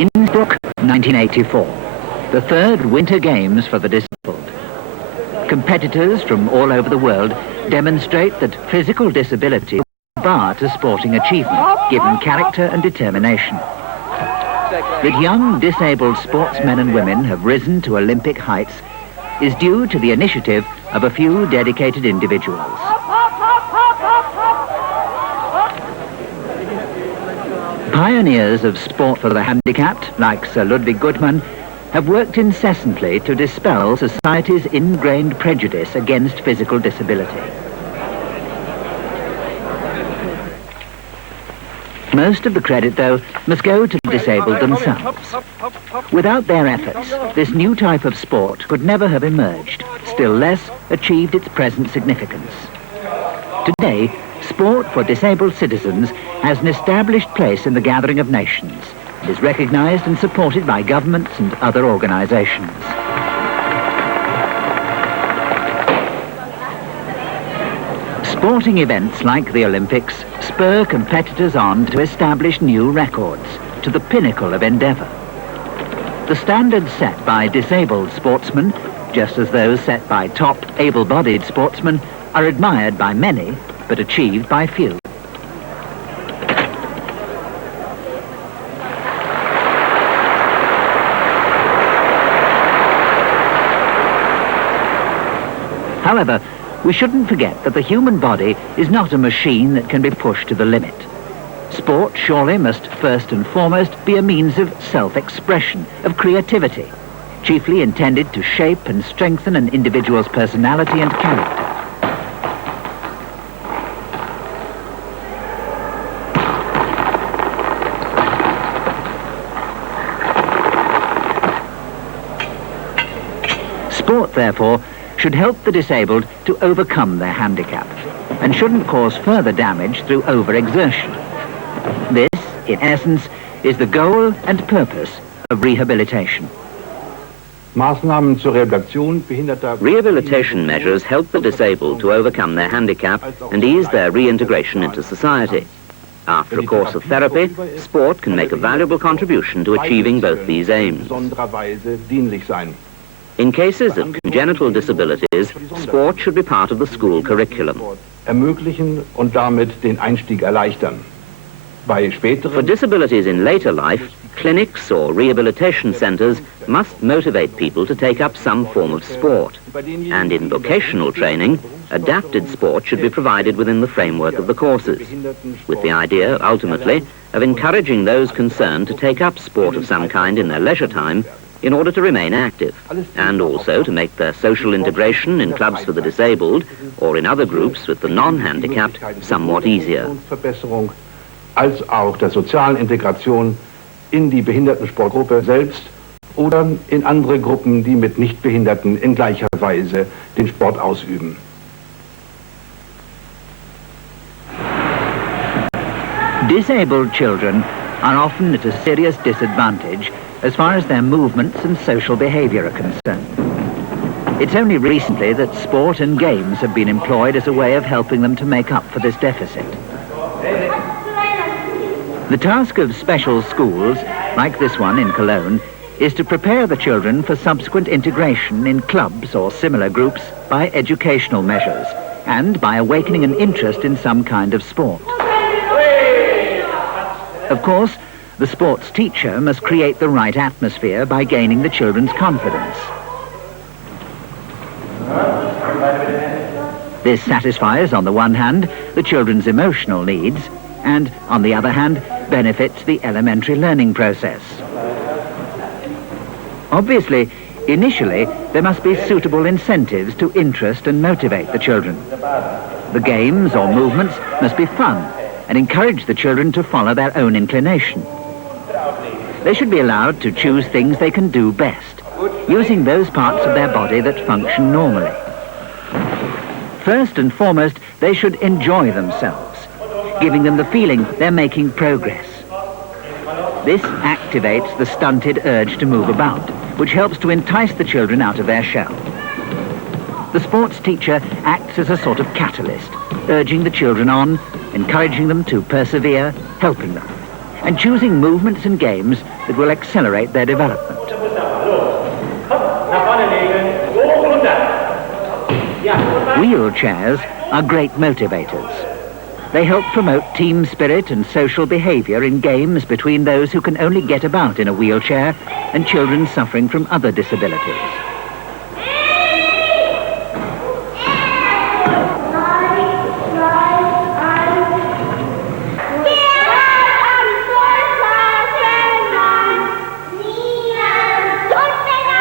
Innsbruck, 1984, the third Winter Games for the disabled. Competitors from all over the world demonstrate that physical disability is a bar to sporting achievement, given character and determination. That young disabled sportsmen and women have risen to Olympic heights is due to the initiative of a few dedicated individuals. Pioneers of sport for the handicapped, like Sir Ludwig Gutmann, have worked incessantly to dispel society's ingrained prejudice against physical disability. Most of the credit, though, must go to the disabled themselves. Without their efforts, this new type of sport could never have emerged, still less achieved its present significance. Today, sport for disabled citizens has an established place in the gathering of nations. It is recognized and supported by governments and other organizations. Sporting events like the Olympics spur competitors on to establish new records, to the pinnacle of endeavor. The standards set by disabled sportsmen, just as those set by top able-bodied sportsmen, are admired by many, but achieved by few. However, we shouldn't forget that the human body is not a machine that can be pushed to the limit. Sport surely must first and foremost be a means of self-expression, of creativity, chiefly intended to shape and strengthen an individual's personality and character. Sport, therefore, should help the disabled to overcome their handicap and shouldn't cause further damage through overexertion. This, in essence, is the goal and purpose of rehabilitation. Rehabilitation measures help the disabled to overcome their handicap and ease their reintegration into society. After a course of therapy, sport can make a valuable contribution to achieving both these aims. In cases of congenital disabilities, sport should be part of the school curriculum. For disabilities in later life, clinics or rehabilitation centres must motivate people to take up some form of sport. And in vocational training, adapted sport should be provided within the framework of the courses, with the idea, ultimately, of encouraging those concerned to take up sport of some kind in their leisure time in order to remain active, and also to make their social integration in clubs for the disabled or in other groups with the non-handicapped somewhat easier. Als auch der sozialen Integration in die Behindertensportgruppe selbst oder in andere Gruppen, die mit Nichtbehinderten in gleicher Weise den Sport ausüben. Disabled children are often at a serious disadvantage as far as their movements and social behavior are concerned. It's only recently that sport and games have been employed as a way of helping them to make up for this deficit. The task of special schools, like this one in Cologne, is to prepare the children for subsequent integration in clubs or similar groups by educational measures and by awakening an interest in some kind of sport. Of course, the sports teacher must create the right atmosphere by gaining the children's confidence. This satisfies, on the one hand, the children's emotional needs, and, on the other hand, benefits the elementary learning process. Obviously, initially, there must be suitable incentives to interest and motivate the children. The games or movements must be fun and encourage the children to follow their own inclination. They should be allowed to choose things they can do best, using those parts of their body that function normally. First and foremost, they should enjoy themselves, giving them the feeling they're making progress. This activates the stunted urge to move about, which helps to entice the children out of their shell. The sports teacher acts as a sort of catalyst, urging the children on, encouraging them to persevere, helping them. and choosing movements and games that will accelerate their development. Wheelchairs are great motivators. They help promote team spirit and social behaviour in games between those who can only get about in a wheelchair and children suffering from other disabilities.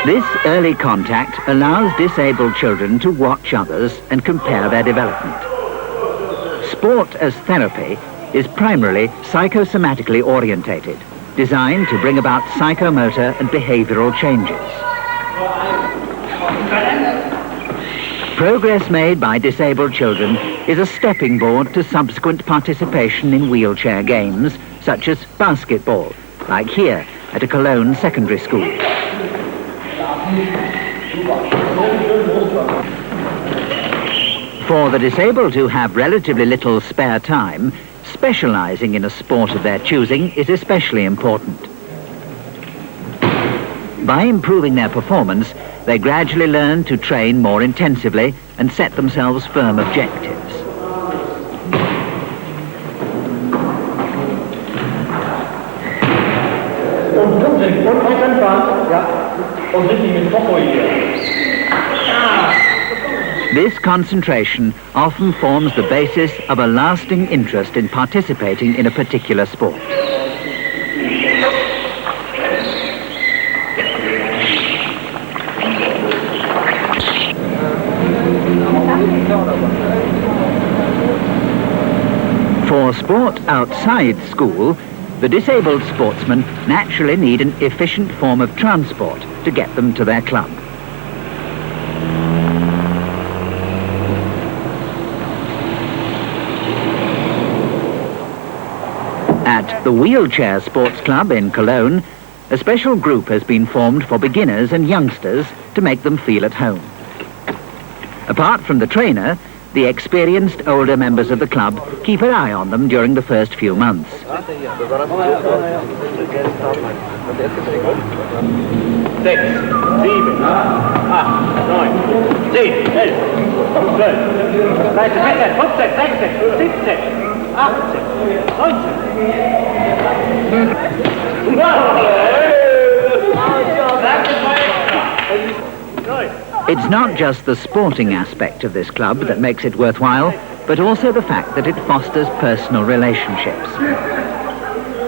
This early contact allows disabled children to watch others and compare their development. Sport as therapy is primarily psychosomatically orientated, designed to bring about psychomotor and behavioural changes. Progress made by disabled children is a stepping board to subsequent participation in wheelchair games, such as basketball, like here at a Cologne secondary school. For the disabled who have relatively little spare time, specialising in a sport of their choosing is especially important. By improving their performance, they gradually learn to train more intensively and set themselves firm objectives. This concentration often forms the basis of a lasting interest in participating in a particular sport. For sport outside school, the disabled sportsmen naturally need an efficient form of transport to get them to their club. At the Wheelchair Sports Club in Cologne, a special group has been formed for beginners and youngsters to make them feel at home. Apart from the trainer, the experienced older members of the club keep an eye on them during the first few months. 6, 7, 8, 9, 10, 11, 12, 13, 14, 15, 16, 17, 18, 19. It's not just the sporting aspect of this club that makes it worthwhile, but also the fact that it fosters personal relationships.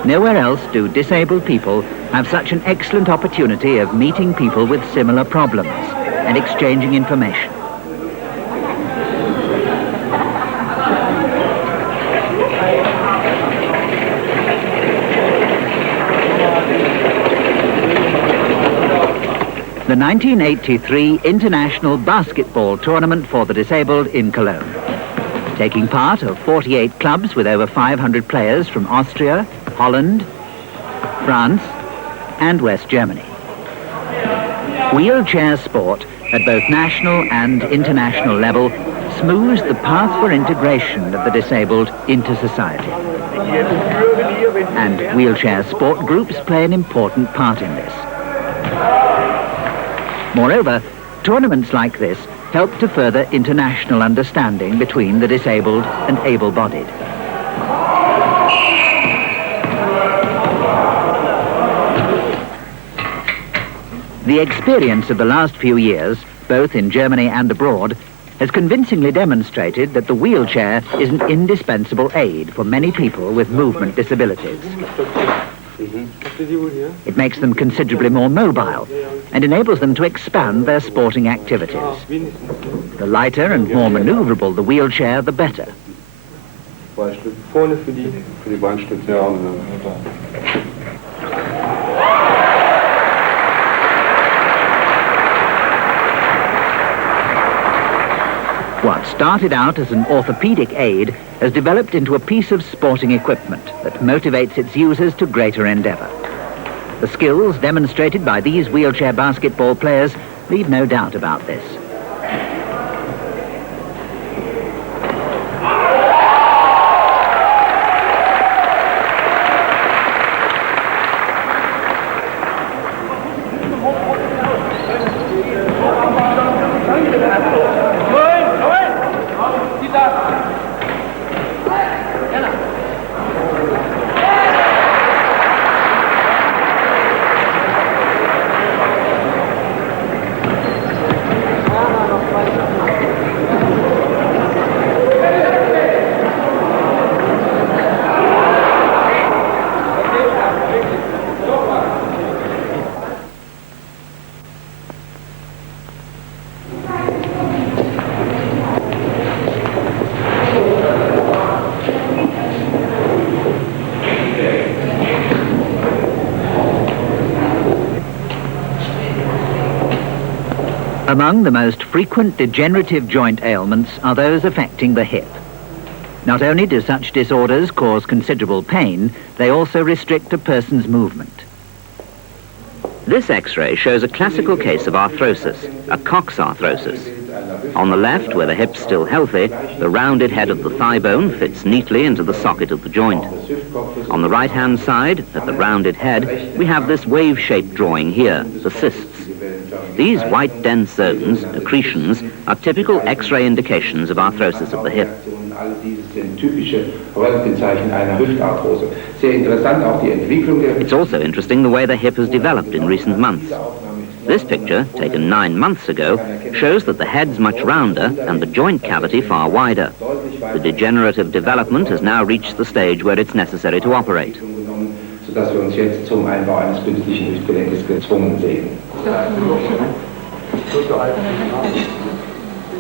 Nowhere else do disabled people have such an excellent opportunity of meeting people with similar problems and exchanging information. The 1983 International Basketball Tournament for the Disabled in Cologne, taking part of 48 clubs with over 500 players from Austria, Holland, France, and West Germany. Wheelchair sport at both national and international level smooths the path for integration of the disabled into society. And wheelchair sport groups play an important part in this. Moreover, tournaments like this help to further international understanding between the disabled and able-bodied. The experience of the last few years, both in Germany and abroad, has convincingly demonstrated that the wheelchair is an indispensable aid for many people with movement disabilities. It makes them considerably more mobile and enables them to expand their sporting activities. The lighter and more maneuverable the wheelchair, the better. What started out as an orthopedic aid has developed into a piece of sporting equipment that motivates its users to greater endeavour. The skills demonstrated by these wheelchair basketball players leave no doubt about this. Among the most frequent degenerative joint ailments are those affecting the hip. Not only do such disorders cause considerable pain, they also restrict a person's movement. This X-ray shows a classical case of arthrosis, a coxarthrosis. On the left, where the hip's still healthy, the rounded head of the thigh bone fits neatly into the socket of the joint. On the right-hand side, at the rounded head, we have this wave-shaped drawing here, the cysts. These white dense zones, accretions, are typical X-ray indications of arthrosis of the hip. It's also interesting the way the hip has developed in recent months. This picture, taken 9 months ago, shows that the head's much rounder and the joint cavity far wider. The degenerative development has now reached the stage where it's necessary to operate.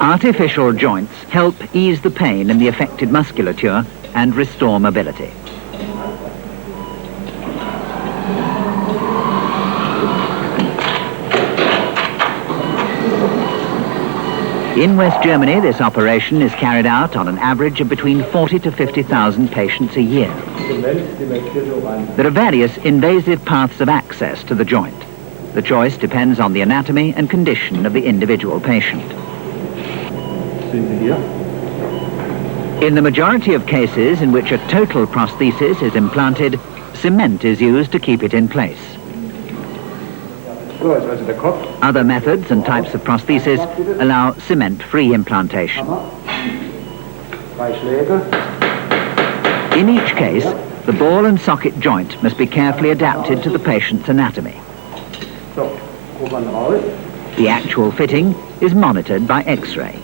Artificial joints help ease the pain in the affected musculature and restore mobility. In West Germany, this operation is carried out on an average of between 40 to 50,000 patients a year. There are various invasive paths of access to the joint. The choice depends on the anatomy and condition of the individual patient. In the majority of cases in which a total prosthesis is implanted, cement is used to keep it in place. Other methods and types of prosthesis allow cement-free implantation. In each case, the ball and socket joint must be carefully adapted to the patient's anatomy. The actual fitting is monitored by X-ray.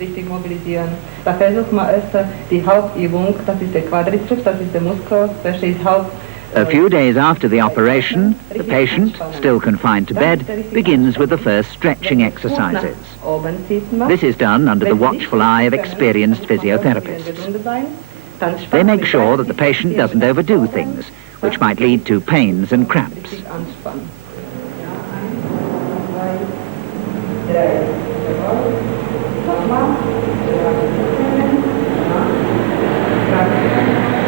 Richtig mobilisieren. Da versuchen wir öfter die Hauptübung, das ist der Quadrizeps, das ist der Musculus, da steht Haupt. A few days after the operation, the patient, still confined to bed, begins with the first stretching exercises. This is done under the watchful eye of experienced physiotherapists. They make sure that the patient doesn't overdo things, which might lead to pains and cramps.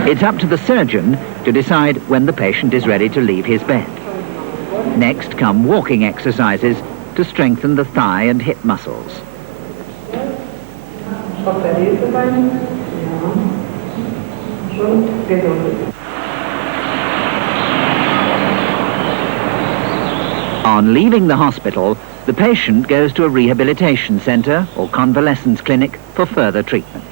It's up to the surgeon to decide when the patient is ready to leave his bed. Next come walking exercises to strengthen the thigh and hip muscles. On leaving the hospital, the patient goes to a rehabilitation centre or convalescence clinic for further treatment.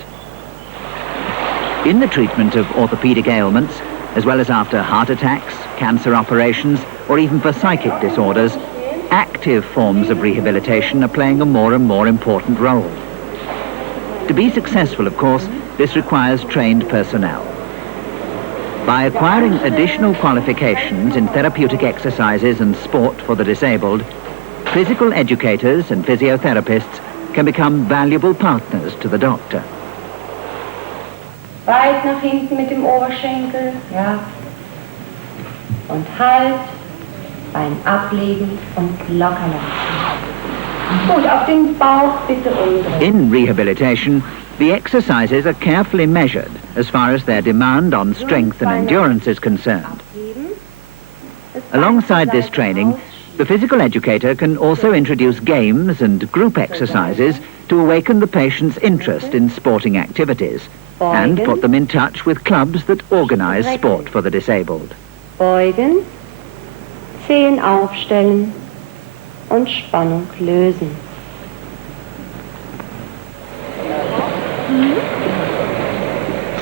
In the treatment of orthopedic ailments, as well as after heart attacks, cancer operations, or even for psychic disorders, active forms of rehabilitation are playing a more and more important role. To be successful, of course, this requires trained personnel. By acquiring additional qualifications in therapeutic exercises and sport for the disabled, physical educators and physiotherapists can become valuable partners to the doctor. Weit nach hinten mit dem Oberschenkel, ja. Und halt, Bein ablegen und locker lassen. Gut, auf den Bauch bitte umdrehen. In rehabilitation, the exercises are carefully measured as far as their demand on strength and endurance is concerned. Alongside this training, the physical educator can also introduce games and group exercises to awaken the patient's interest in sporting activities and put them in touch with clubs that organize sport for the disabled. Beugen, Zehen aufstellen und Spannung lösen.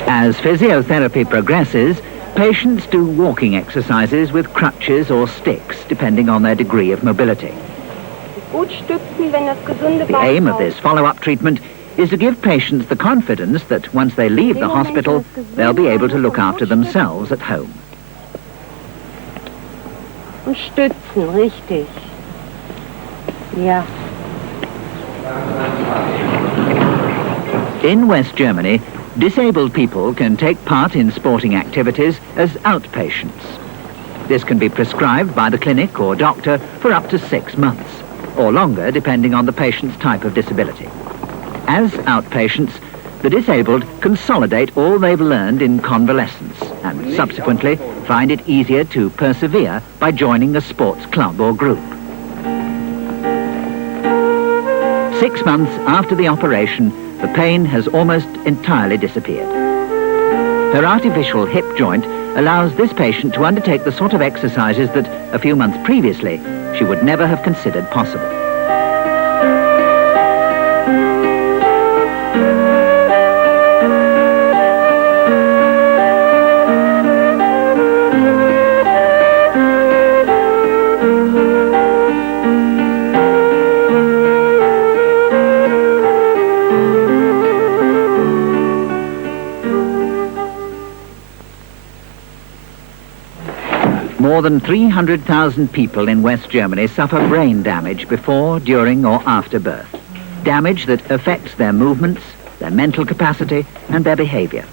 As physiotherapy progresses, patients do walking exercises with crutches or sticks, depending on their degree of mobility. The aim of this follow-up treatment is to give patients the confidence that once they leave the hospital, they'll be able to look after themselves at home. Und stützen, richtig. Ja. In West Germany, disabled people can take part in sporting activities as outpatients. This can be prescribed by the clinic or doctor for up to 6 months, or longer depending on the patient's type of disability. As outpatients, the disabled consolidate all they've learned in convalescence and subsequently find it easier to persevere by joining a sports club or group. 6 months after the operation, the pain has almost entirely disappeared. Her artificial hip joint allows this patient to undertake the sort of exercises that a few months previously she would never have considered possible. More than 300,000 people in West Germany suffer brain damage before, during or after birth. Damage that affects their movements, their mental capacity and their behavior.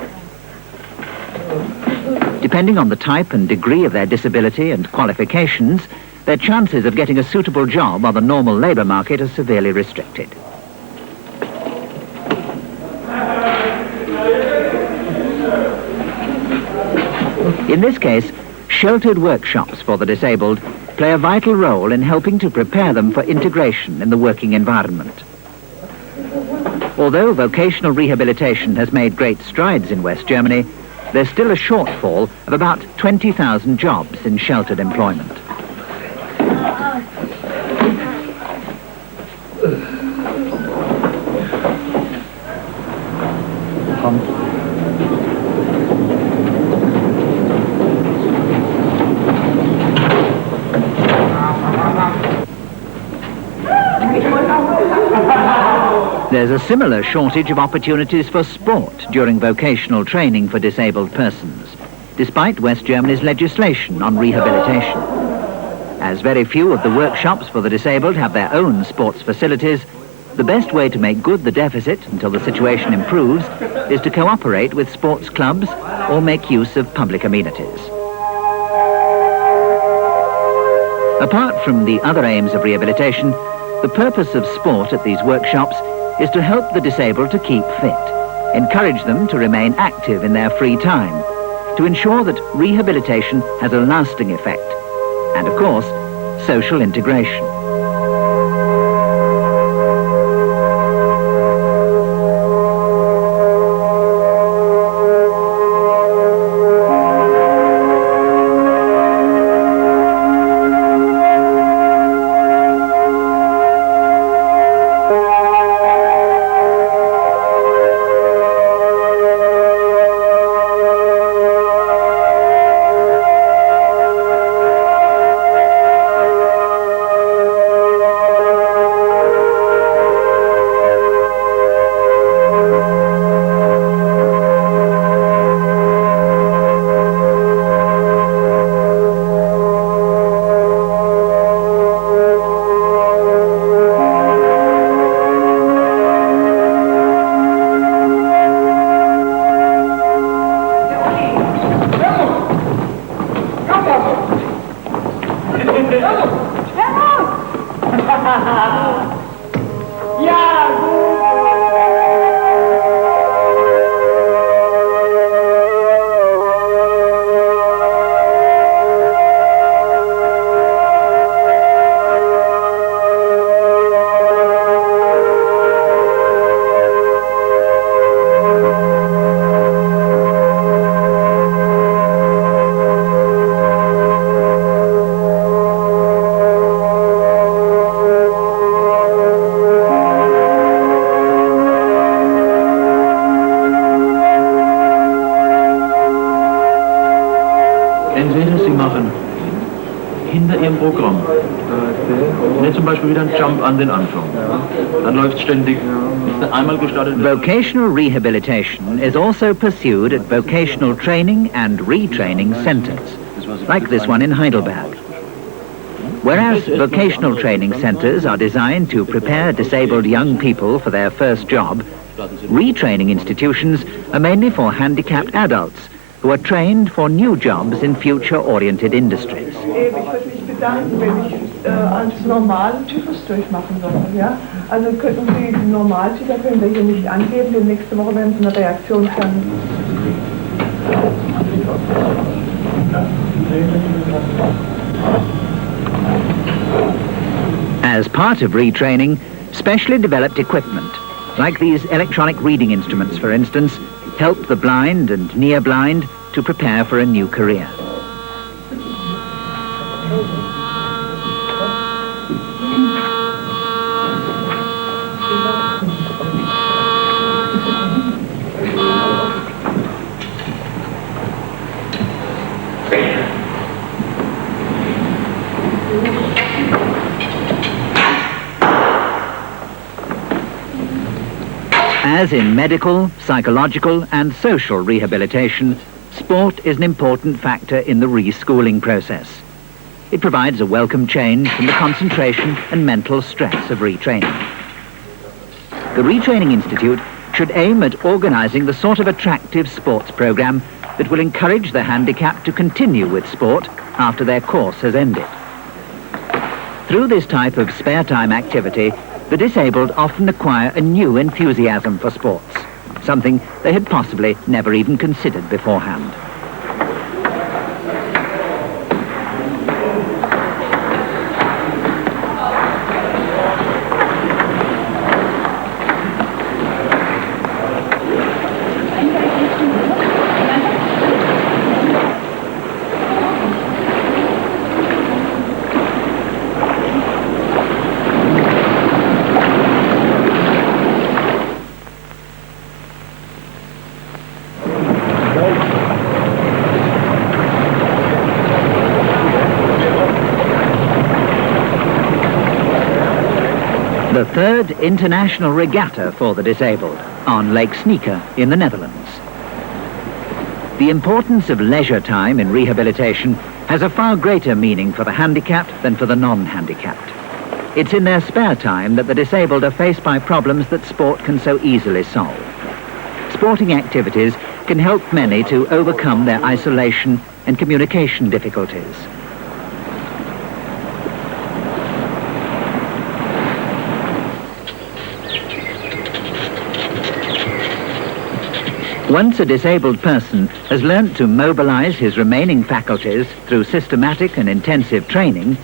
Depending on the type and degree of their disability and qualifications, their chances of getting a suitable job on the normal labour market are severely restricted. In this case, sheltered workshops for the disabled play a vital role in helping to prepare them for integration in the working environment. Although vocational rehabilitation has made great strides in West Germany, there's still a shortfall of about 20,000 jobs in sheltered employment. There's a similar shortage of opportunities for sport during vocational training for disabled persons, despite West Germany's legislation on rehabilitation. As very few of the workshops for the disabled have their own sports facilities, the best way to make good the deficit until the situation improves is to cooperate with sports clubs or make use of public amenities. Apart from the other aims of rehabilitation, the purpose of sport at these workshops is to help the disabled to keep fit, encourage them to remain active in their free time, to ensure that rehabilitation has a lasting effect, and of course, social integration. Entweder Sie machen hinter Ihrem Programm nicht zum Beispiel wieder einen Jump an den Anfang. Dann läuft es ständig. Ist einmal gestartet. Vocational rehabilitation is also pursued at vocational training and retraining centers, like this one in Heidelberg. Whereas vocational training centers are designed to prepare disabled young people for their first job, retraining institutions are mainly for handicapped adults who are trained for new jobs in future-oriented industries. Ich würde mich bedanken, wenn ich als normalen Typus durchmachen sollte. Ja? Also könnten Sie den Normaltyper, können wir hier nicht angeben, denn nächste Woche werden Sie eine Reaktion können. As part of retraining, specially developed equipment, like these electronic reading instruments, for instance, help the blind and near-blind to prepare for a new career. As in medical, psychological and social rehabilitation, sport is an important factor in the reschooling process. It provides a welcome change from the concentration and mental stress of retraining. The Retraining Institute should aim at organising the sort of attractive sports programme that will encourage the handicapped to continue with sport after their course has ended. Through this type of spare time activity, the disabled often acquire a new enthusiasm for sports, something they had possibly never even considered beforehand. The third international regatta for the disabled on Lake Sneaker in the Netherlands. The importance of leisure time in rehabilitation has a far greater meaning for the handicapped than for the non-handicapped. It's in their spare time that the disabled are faced by problems that sport can so easily solve. Sporting activities can help many to overcome their isolation and communication difficulties. Once a disabled person has learnt to mobilize his remaining faculties through systematic and intensive training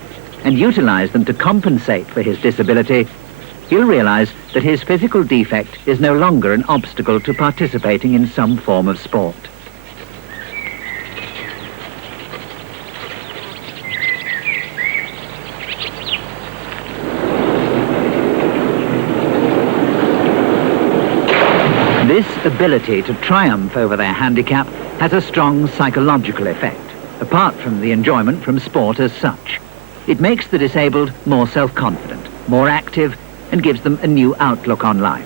and utilize them to compensate for his disability, he'll realize that his physical defect is no longer an obstacle to participating in some form of sport. This ability to triumph over their handicap has a strong psychological effect, apart from the enjoyment from sport as such. It makes the disabled more self-confident, more active, and gives them a new outlook on life.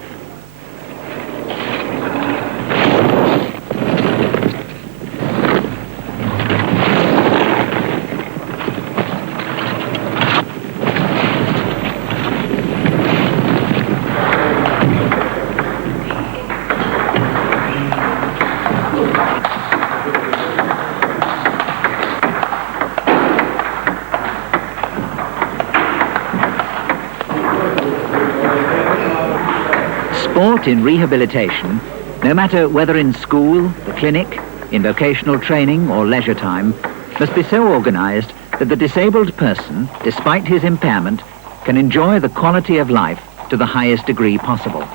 Sport in rehabilitation, no matter whether in school, the clinic, in vocational training or leisure time, must be so organised that the disabled person, despite his impairment, can enjoy the quality of life to the highest degree possible.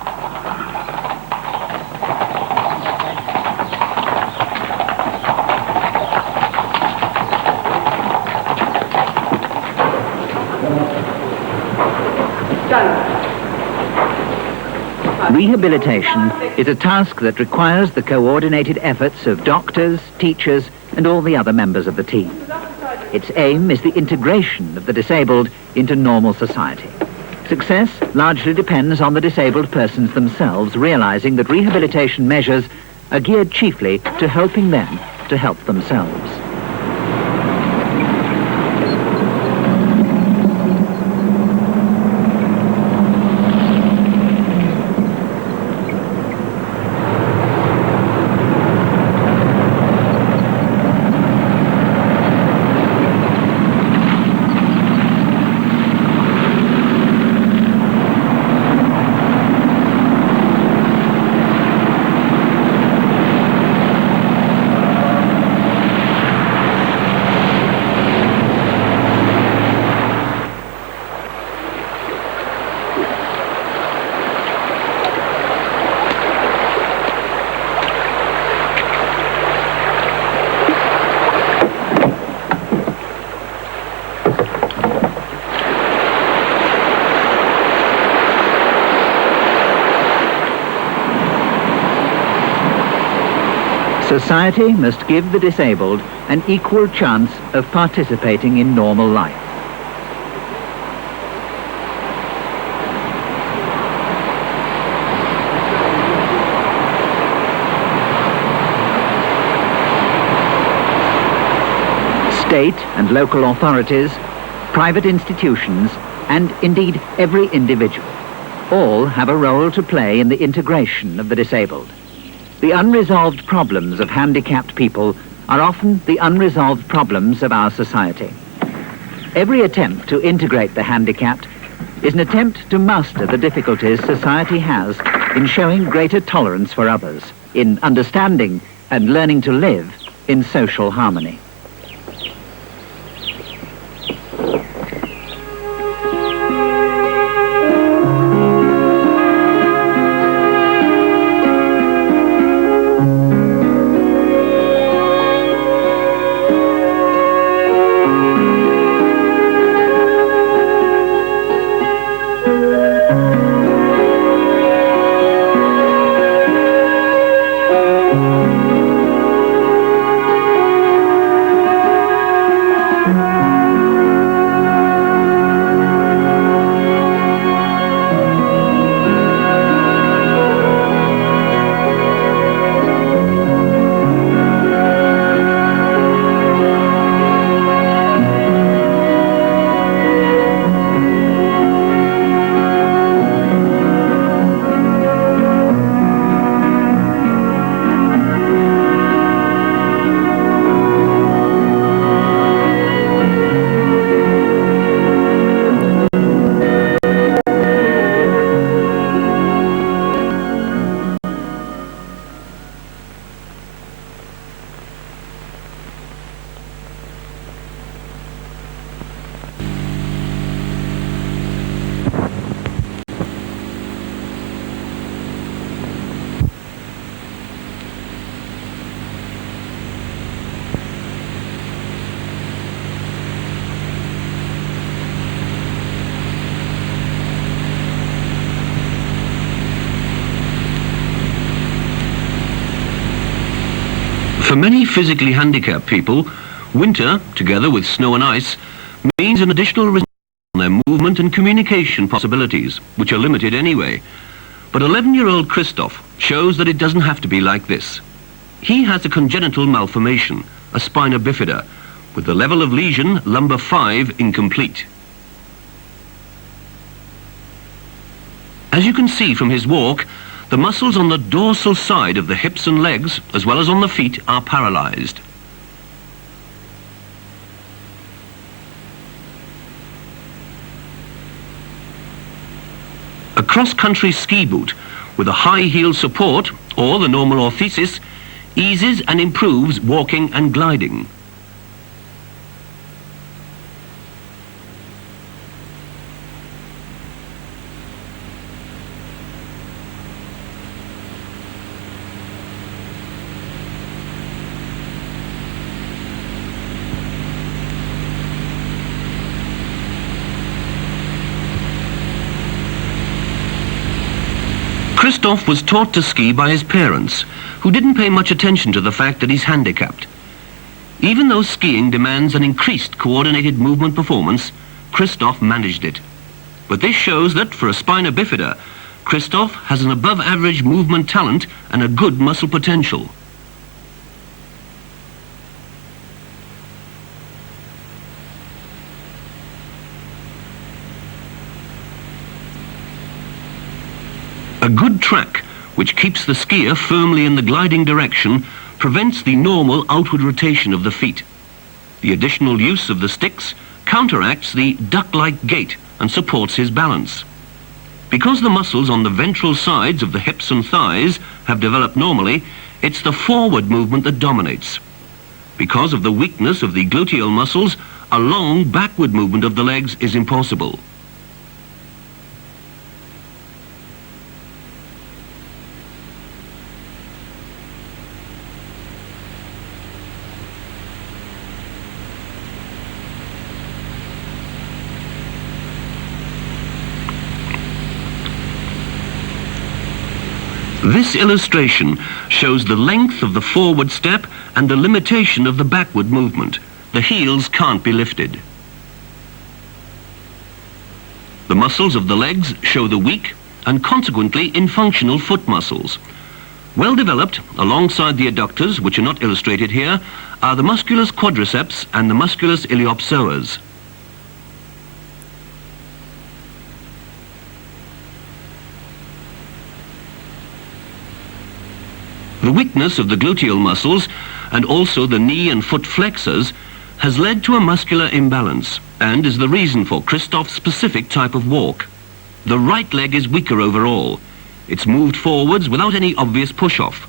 Rehabilitation is a task that requires the coordinated efforts of doctors, teachers, and all the other members of the team. Its aim is the integration of the disabled into normal society. Success largely depends on the disabled persons themselves realizing that rehabilitation measures are geared chiefly to helping them to help themselves. Society must give the disabled an equal chance of participating in normal life. State and local authorities, private institutions, and indeed every individual, all have a role to play in the integration of the disabled. The unresolved problems of handicapped people are often the unresolved problems of our society. Every attempt to integrate the handicapped is an attempt to master the difficulties society has in showing greater tolerance for others, in understanding and learning to live in social harmony. For many physically handicapped people, winter, together with snow and ice, means an additional restriction on their movement and communication possibilities, which are limited anyway. But 11-year-old Christoph shows that it doesn't have to be like this. He has a congenital malformation, a spina bifida, with the level of lesion lumbar 5 incomplete. As you can see from his walk, the muscles on the dorsal side of the hips and legs, as well as on the feet, are paralyzed. A cross-country ski boot with a high heel support, or the normal orthesis, eases and improves walking and gliding. Christoph was taught to ski by his parents, who didn't pay much attention to the fact that he's handicapped. Even though skiing demands an increased coordinated movement performance, Christoph managed it. But this shows that, for a spina bifida, Christoph has an above-average movement talent and a good muscle potential. A good track, which keeps the skier firmly in the gliding direction, prevents the normal outward rotation of the feet. The additional use of the sticks counteracts the duck-like gait and supports his balance. Because the muscles on the ventral sides of the hips and thighs have developed normally, it's the forward movement that dominates. Because of the weakness of the gluteal muscles, a long backward movement of the legs is impossible. This illustration shows the length of the forward step and the limitation of the backward movement. The heels can't be lifted. The muscles of the legs show the weak and consequently infunctional foot muscles. Well developed, alongside the adductors, which are not illustrated here, are the musculus quadriceps and the musculus iliopsoas. The weakness of the gluteal muscles and also the knee and foot flexors has led to a muscular imbalance and is the reason for Christoph's specific type of walk. The right leg is weaker overall. It's moved forwards without any obvious push-off.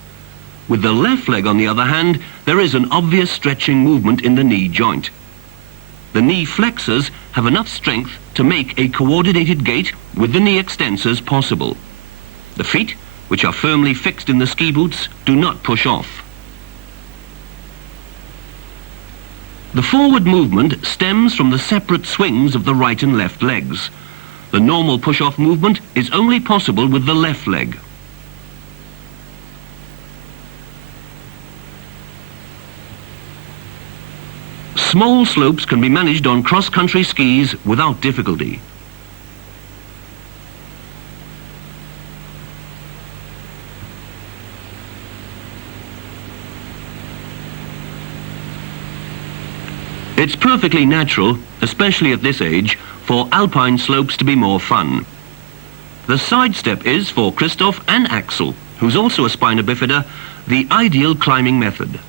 With the left leg, on the other hand, there is an obvious stretching movement in the knee joint. The knee flexors have enough strength to make a coordinated gait with the knee extensors possible. The feet, which are firmly fixed in the ski boots, do not push off. The forward movement stems from the separate swings of the right and left legs. The normal push-off movement is only possible with the left leg. Small slopes can be managed on cross-country skis without difficulty. It's perfectly natural, especially at this age, for alpine slopes to be more fun. The side step is, for Christoph and Axel, who's also a spina bifida, the ideal climbing method.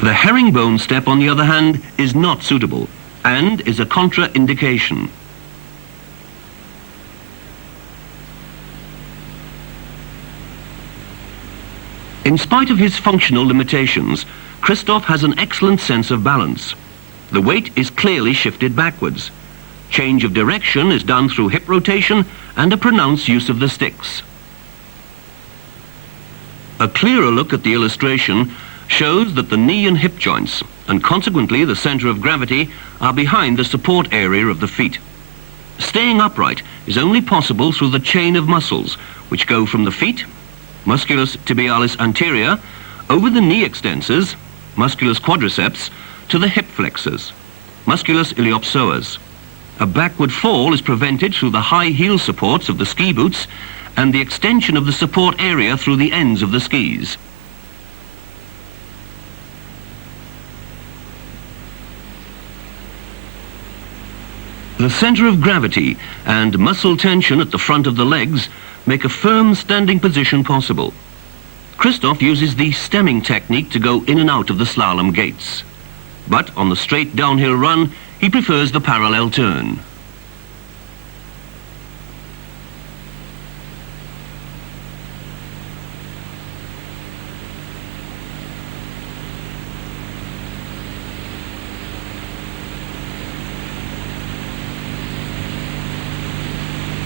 The herringbone step, on the other hand, is not suitable and is a contraindication. In spite of his functional limitations, Christoph has an excellent sense of balance. The weight is clearly shifted backwards. Change of direction is done through hip rotation and a pronounced use of the sticks. A clearer look at the illustration shows that the knee and hip joints, and consequently the center of gravity, are behind the support area of the feet. Staying upright is only possible through the chain of muscles, which go from the feet, musculus tibialis anterior, over the knee extensors, musculus quadriceps, to the hip flexors, musculus iliopsoas. A backward fall is prevented through the high heel supports of the ski boots and the extension of the support area through the ends of the skis. The center of gravity and muscle tension at the front of the legs make a firm standing position possible. Christoph uses the stemming technique to go in and out of the slalom gaits. But on the straight downhill run, he prefers the parallel turn.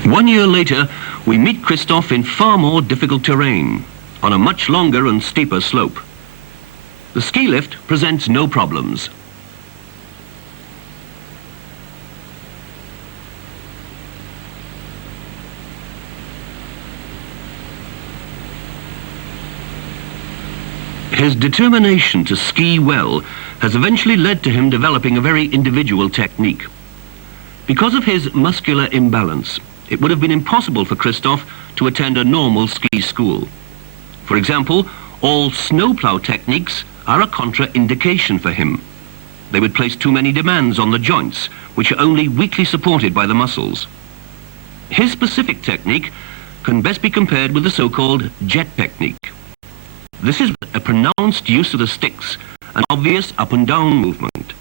One year later, we meet Christoph in far more difficult terrain, on a much longer and steeper slope. The ski lift presents no problems. His determination to ski well has eventually led to him developing a very individual technique. Because of his muscular imbalance, it would have been impossible for Christoph to attend a normal ski school. For example, all snowplow techniques are a contraindication for him. They would place too many demands on the joints, which are only weakly supported by the muscles. His specific technique can best be compared with the so-called jet technique. This is a pronounced use of the sticks, an obvious up and down movement.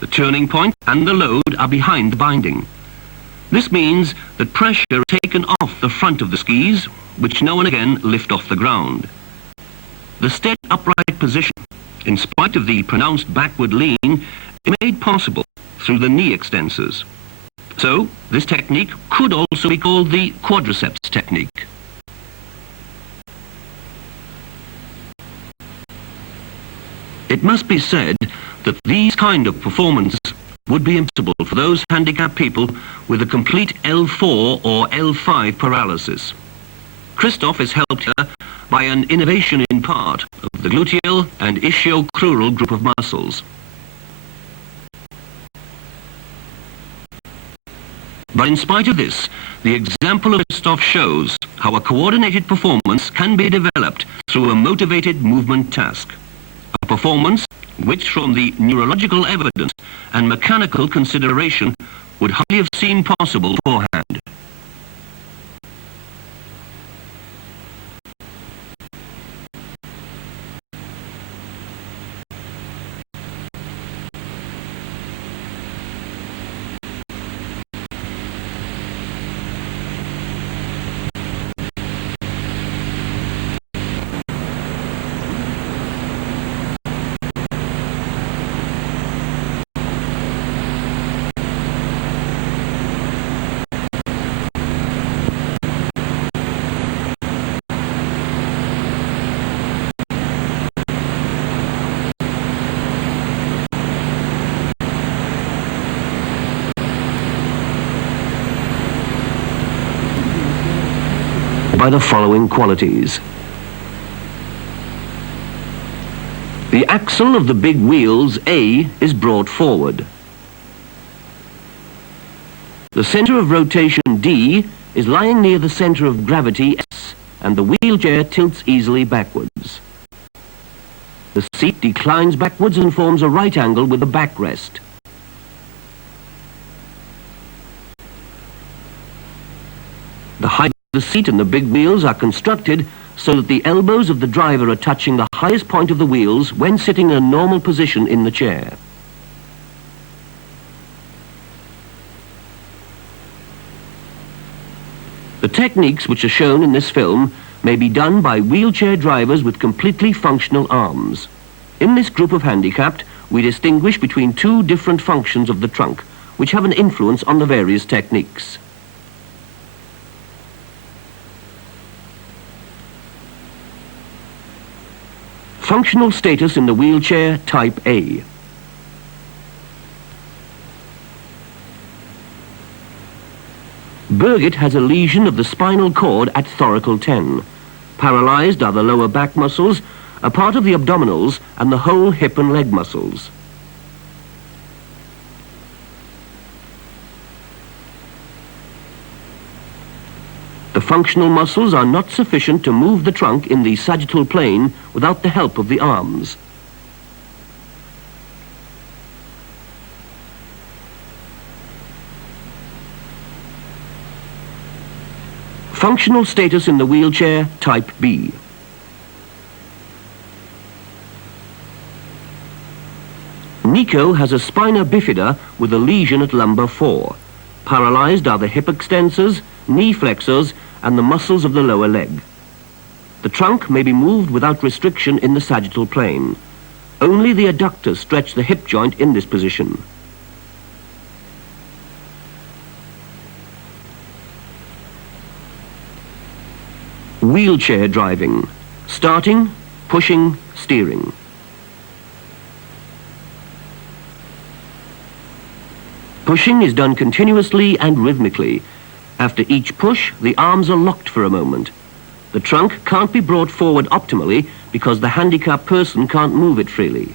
The turning point and the load are behind the binding. This means that pressure is taken off the front of the skis, which now and again lift off the ground. The steady upright position, in spite of the pronounced backward lean, is made possible through the knee extensors. So, this technique could also be called the quadriceps technique. It must be said that these kind of performances would be impossible for those handicapped people with a complete L4 or L5 paralysis. Christoph is helped here by an innervation in part of the gluteal and ischiocrural group of muscles. But in spite of this, the example of Christoph shows how a coordinated performance can be developed through a motivated movement task. A performance which, from the neurological evidence and mechanical consideration, would hardly have seemed possible beforehand. By the following qualities. The axle of the big wheels A is brought forward. The center of rotation D is lying near the center of gravity S, and the wheelchair tilts easily backwards. The seat declines backwards and forms a right angle with the backrest. The height of the seat and the big wheels are constructed so that the elbows of the driver are touching the highest point of the wheels when sitting in a normal position in the chair. The techniques which are shown in this film may be done by wheelchair drivers with completely functional arms. In this group of handicapped, we distinguish between two different functions of the trunk, which have an influence on the various techniques. Functional status in the wheelchair type A. Birgit has a lesion of the spinal cord at thoracal 10. Paralyzed are the lower back muscles, a part of the abdominals, and the whole hip and leg muscles. The functional muscles are not sufficient to move the trunk in the sagittal plane without the help of the arms. Functional status in the wheelchair type B. Nico has a spina bifida with a lesion at lumbar 4. Paralyzed are the hip extensors, knee flexors, and the muscles of the lower leg. The trunk may be moved without restriction in the sagittal plane. Only the adductors stretch the hip joint in this position. Wheelchair driving. Starting, pushing, steering. Pushing is done continuously and rhythmically. After each push, the arms are locked for a moment. The trunk can't be brought forward optimally because the handicapped person can't move it freely.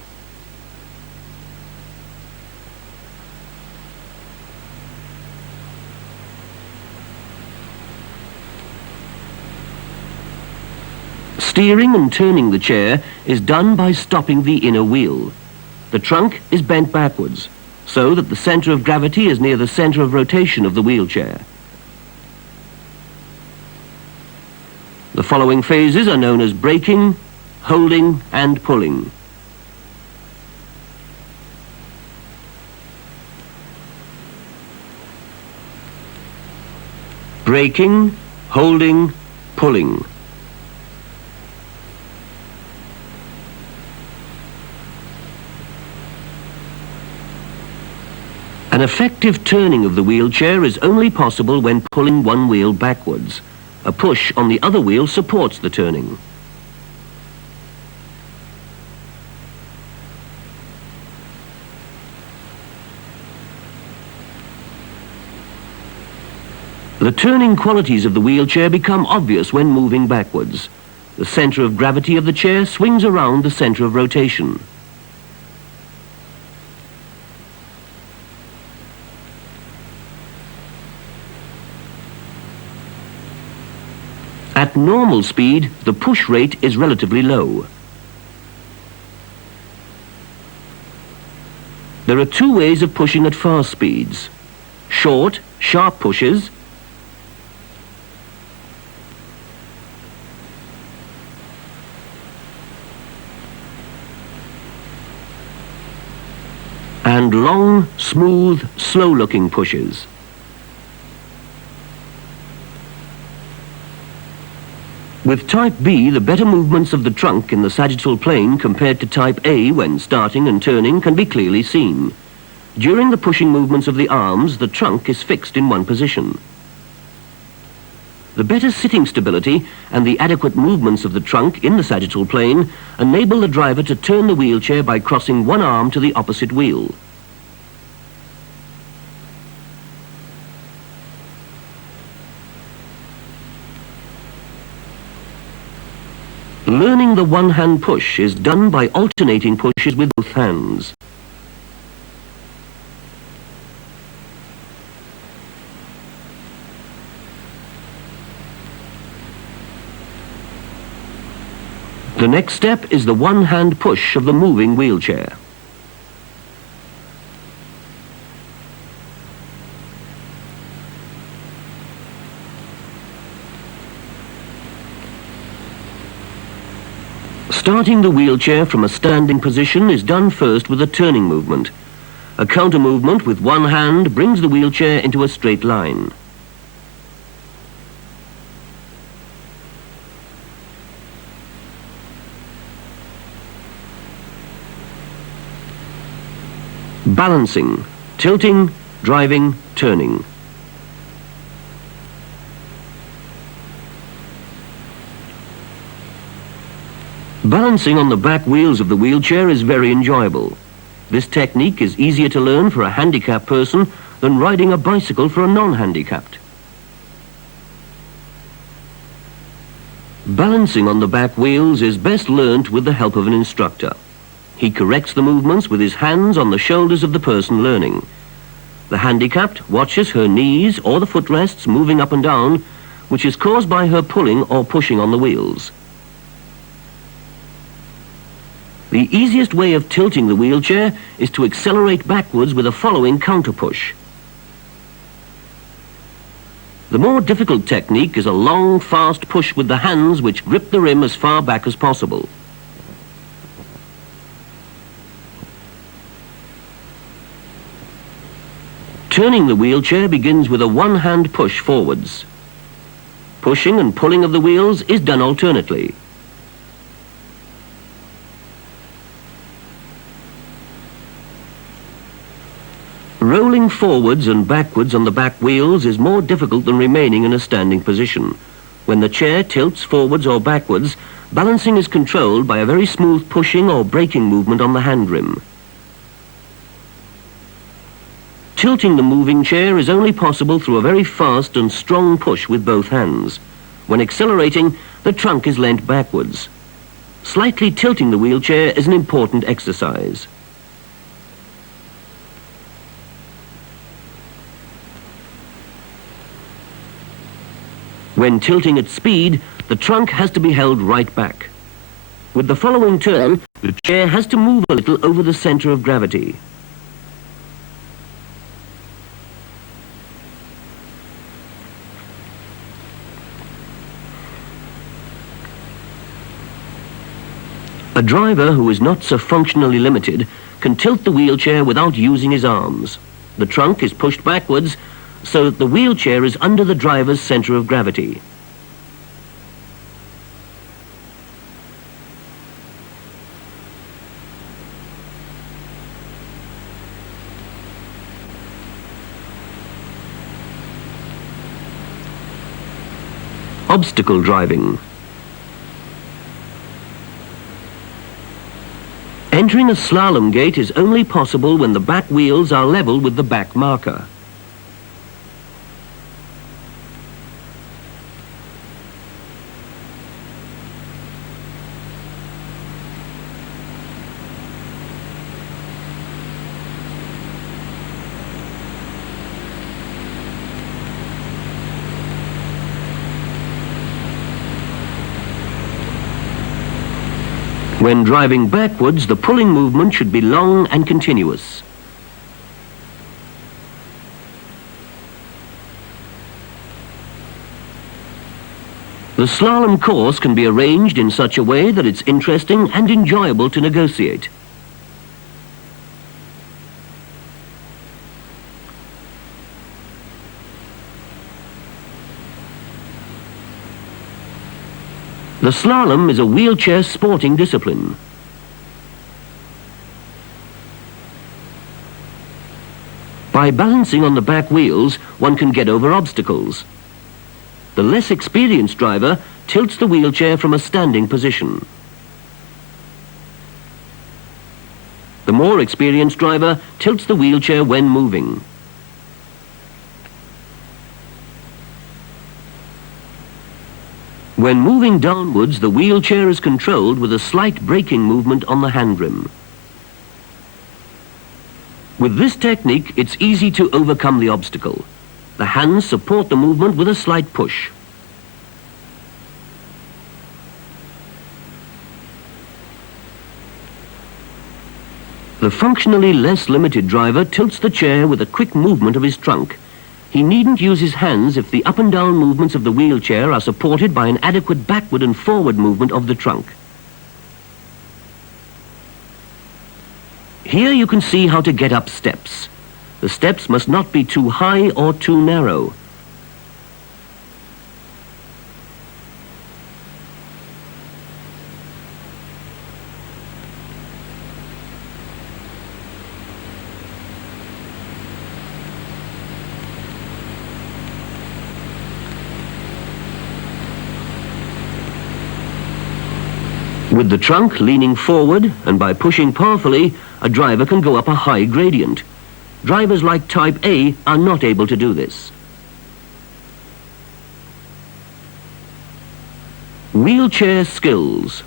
Steering and turning the chair is done by stopping the inner wheel. The trunk is bent backwards, so that the center of gravity is near the center of rotation of the wheelchair. The following phases are known as braking, holding, and pulling. Braking, holding, pulling. An effective turning of the wheelchair is only possible when pulling one wheel backwards. A push on the other wheel supports the turning. The turning qualities of the wheelchair become obvious when moving backwards. The center of gravity of the chair swings around the center of rotation. At normal speed, the push rate is relatively low. There are two ways of pushing at fast speeds: short, sharp pushes, and long, smooth, slow-looking pushes. With type B, the better movements of the trunk in the sagittal plane compared to type A when starting and turning can be clearly seen. During the pushing movements of the arms, the trunk is fixed in one position. The better sitting stability and the adequate movements of the trunk in the sagittal plane enable the driver to turn the wheelchair by crossing one arm to the opposite wheel. Learning the one-hand push is done by alternating pushes with both hands. The next step is the one-hand push of the moving wheelchair. Starting the wheelchair from a standing position is done first with a turning movement. A counter movement with one hand brings the wheelchair into a straight line. Balancing, tilting, driving, turning. Balancing on the back wheels of the wheelchair is very enjoyable. This technique is easier to learn for a handicapped person than riding a bicycle for a non-handicapped. Balancing on the back wheels is best learnt with the help of an instructor. He corrects the movements with his hands on the shoulders of the person learning. The handicapped watches her knees or the footrests moving up and down, which is caused by her pulling or pushing on the wheels. The easiest way of tilting the wheelchair is to accelerate backwards with a following counter-push. The more difficult technique is a long, fast push with the hands which grip the rim as far back as possible. Turning the wheelchair begins with a one-hand push forwards. Pushing and pulling of the wheels is done alternately. Rolling forwards and backwards on the back wheels is more difficult than remaining in a standing position. When the chair tilts forwards or backwards, balancing is controlled by a very smooth pushing or braking movement on the hand rim. Tilting the moving chair is only possible through a very fast and strong push with both hands. When accelerating, the trunk is leant backwards. Slightly tilting the wheelchair is an important exercise. When tilting at speed, the trunk has to be held right back. With the following turn, the chair has to move a little over the center of gravity. A driver who is not so functionally limited can tilt the wheelchair without using his arms. The trunk is pushed backwards so that the wheelchair is under the driver's center of gravity. Obstacle driving. Entering a slalom gate is only possible when the back wheels are level with the back marker. When driving backwards, the pulling movement should be long and continuous. The slalom course can be arranged in such a way that it's interesting and enjoyable to negotiate. The slalom is a wheelchair sporting discipline. By balancing on the back wheels, one can get over obstacles. The less experienced driver tilts the wheelchair from a standing position. The more experienced driver tilts the wheelchair when moving. When moving downwards, the wheelchair is controlled with a slight braking movement on the hand rim. With this technique, it's easy to overcome the obstacle. The hands support the movement with a slight push. The functionally less limited driver tilts the chair with a quick movement of his trunk. He needn't use his hands if the up and down movements of the wheelchair are supported by an adequate backward and forward movement of the trunk. Here you can see how to get up steps. The steps must not be too high or too narrow. With the trunk leaning forward and by pushing powerfully, a driver can go up a high gradient. Drivers like Type A are not able to do this. Wheelchair skills.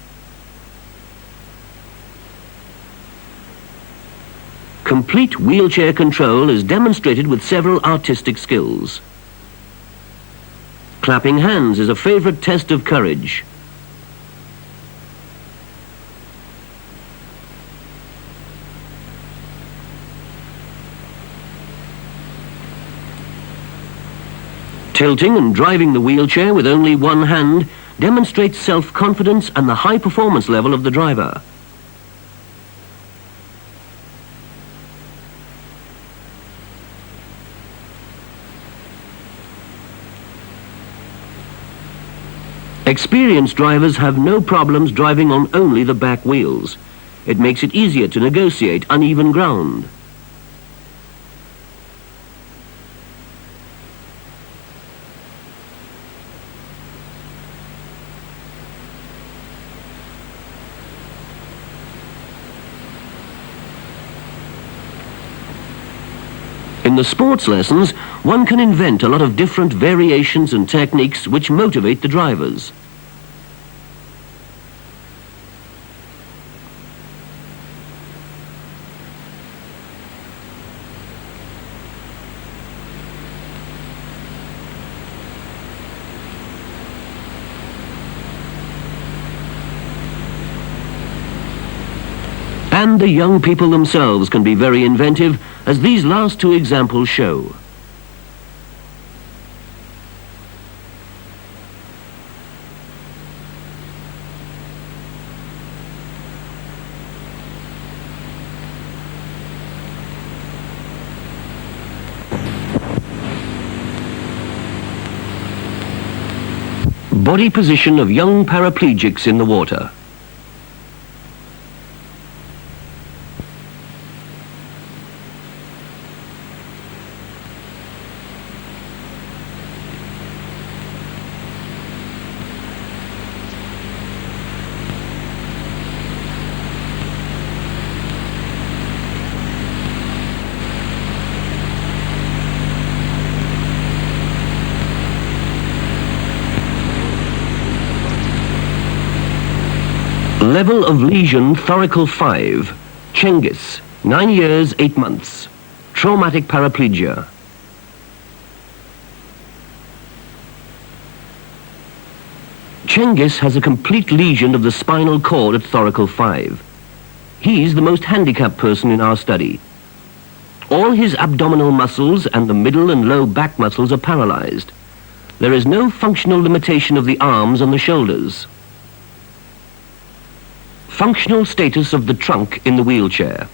Complete wheelchair control is demonstrated with several artistic skills. Clapping hands is a favorite test of courage. Tilting and driving the wheelchair with only one hand demonstrates self-confidence and the high performance level of the driver. Experienced drivers have no problems driving on only the back wheels. It makes it easier to negotiate uneven ground. In the sports lessons, one can invent a lot of different variations and techniques which motivate the drivers. And the young people themselves can be very inventive, as these last two examples show. Body position of young paraplegics in the water. Level of lesion thoracal 5. Cengiz, 9 years, 8 months. Traumatic paraplegia. Cengiz has a complete lesion of the spinal cord at thoracal 5. He's the most handicapped person in our study. All his abdominal muscles and the middle and low back muscles are paralyzed. There is no functional limitation of the arms and the shoulders. Functional status of the trunk in the wheelchair.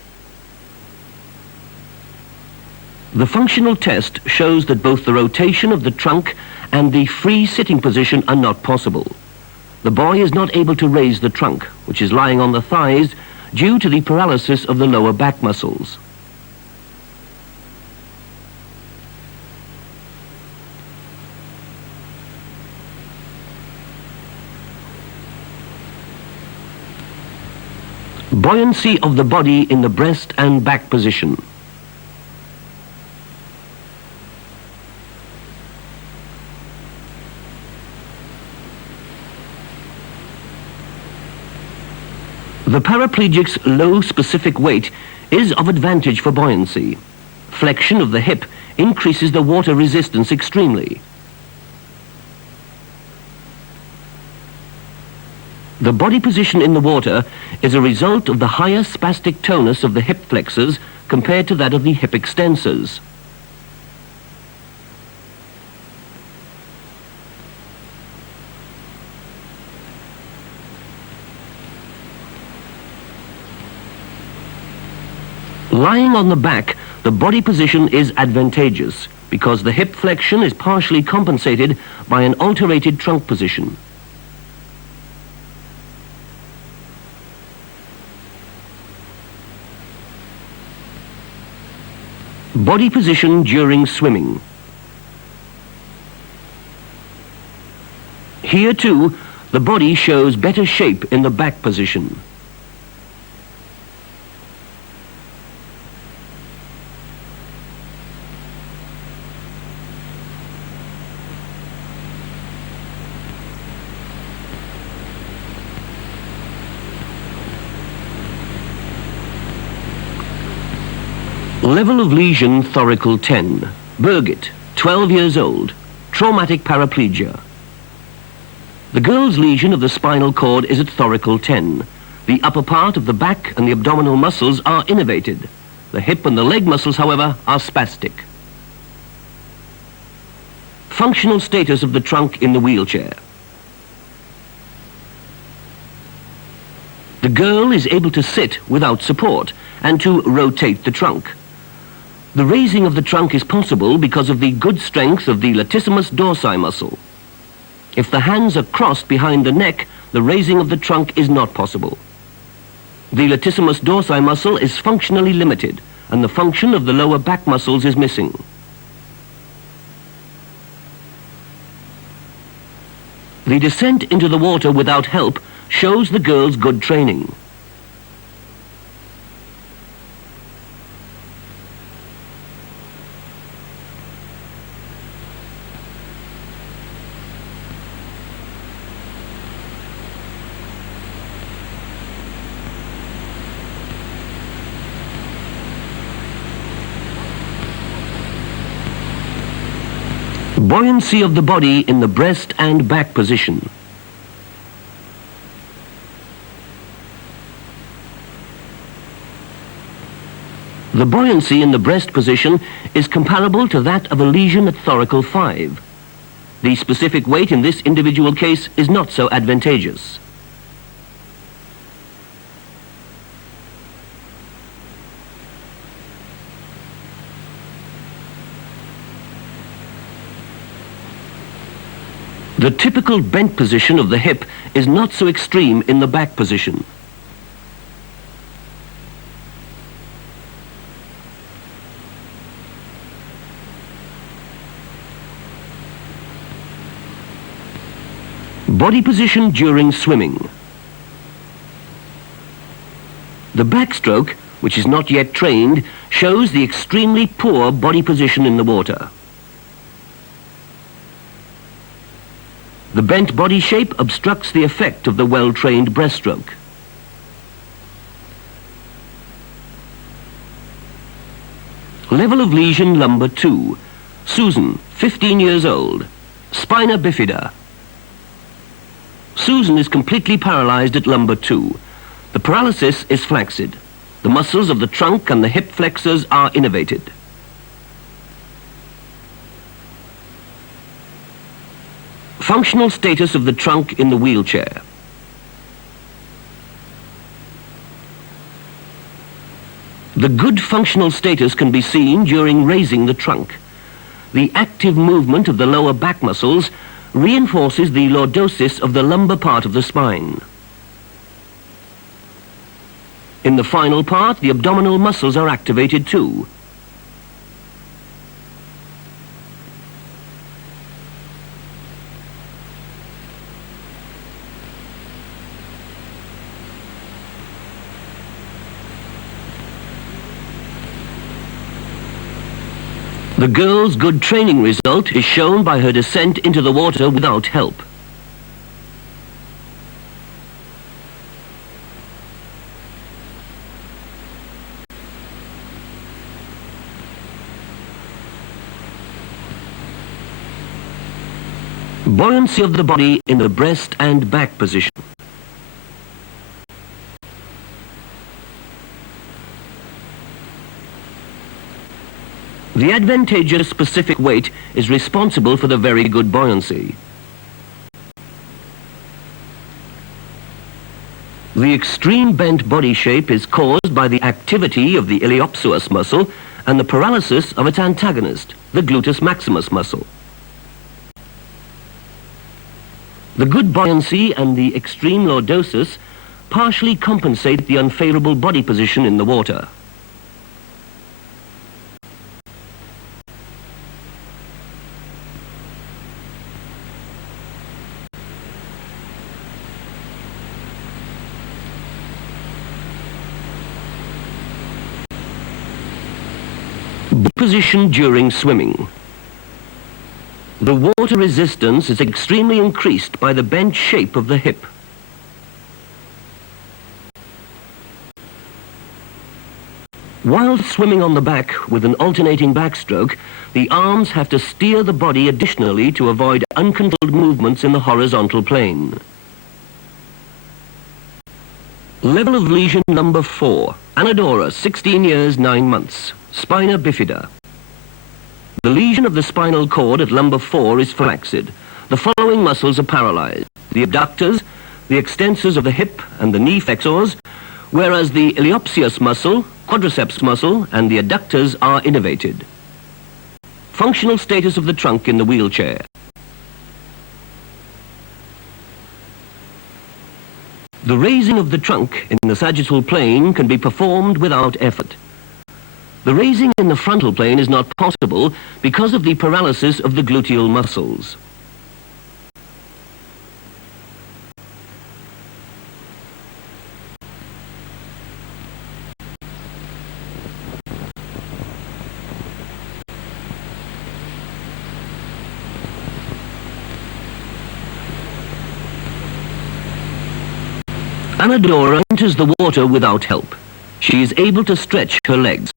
The functional test shows that both the rotation of the trunk and the free sitting position are not possible. The boy is not able to raise the trunk, which is lying on the thighs, due to the paralysis of the lower back muscles. Buoyancy of the body in the breast and back position. The paraplegic's low specific weight is of advantage for buoyancy. Flexion of the hip increases the water resistance extremely. The body position in the water is a result of the higher spastic tonus of the hip flexors compared to that of the hip extensors. Lying on the back, the body position is advantageous because the hip flexion is partially compensated by an alterated trunk position. Body position during swimming. Here too, the body shows better shape in the back position. Level of lesion thoracal 10. Birgit, 12 years old. Traumatic paraplegia. The girl's lesion of the spinal cord is at thoracal 10. The upper part of the back and the abdominal muscles are innervated. The hip and the leg muscles, however, are spastic. Functional status of the trunk in the wheelchair. The girl is able to sit without support and to rotate the trunk. The raising of the trunk is possible because of the good strength of the latissimus dorsi muscle. If the hands are crossed behind the neck, the raising of the trunk is not possible. The latissimus dorsi muscle is functionally limited, and the function of the lower back muscles is missing. The descent into the water without help shows the girl's good training. Buoyancy of the body in the breast and back position. The buoyancy in the breast position is comparable to that of a lesion at thoracal 5. The specific weight in this individual case is not so advantageous. The typical bent position of the hip is not so extreme in the back position. Body position during swimming. The backstroke, which is not yet trained, shows the extremely poor body position in the water. The bent body shape obstructs the effect of the well-trained breaststroke. Level of lesion lumbar 2. Susan, 15 years old. Spina bifida. Susan is completely paralyzed at lumbar 2. The paralysis is flaccid. The muscles of the trunk and the hip flexors are innervated. Functional status of the trunk in the wheelchair. The good functional status can be seen during raising the trunk. The active movement of the lower back muscles reinforces the lordosis of the lumbar part of the spine. In the final part, the abdominal muscles are activated too. The girl's good training result is shown by her descent into the water without help. Buoyancy of the body in the breast and back position. The advantageous specific weight is responsible for the very good buoyancy. The extreme bent body shape is caused by the activity of the iliopsoas muscle and the paralysis of its antagonist, the gluteus maximus muscle. The good buoyancy and the extreme lordosis partially compensate the unfavorable body position in the water. Position during swimming. The water resistance is extremely increased by the bent shape of the hip. While swimming on the back with an alternating backstroke, the arms have to steer the body additionally to avoid uncontrolled movements in the horizontal plane. Level of lesion number 4. Anadora, 16 years, 9 months. Spina bifida. The lesion of the spinal cord at lumbar 4 is flaccid. The following muscles are paralyzed: the abductors, the extensors of the hip and the knee flexors, whereas the iliopsoas muscle, quadriceps muscle and the adductors are innervated. Functional status of the trunk in the wheelchair. The raising of the trunk in the sagittal plane can be performed without effort. The raising in the frontal plane is not possible because of the paralysis of the gluteal muscles. Anadora enters the water without help. She is able to stretch her legs.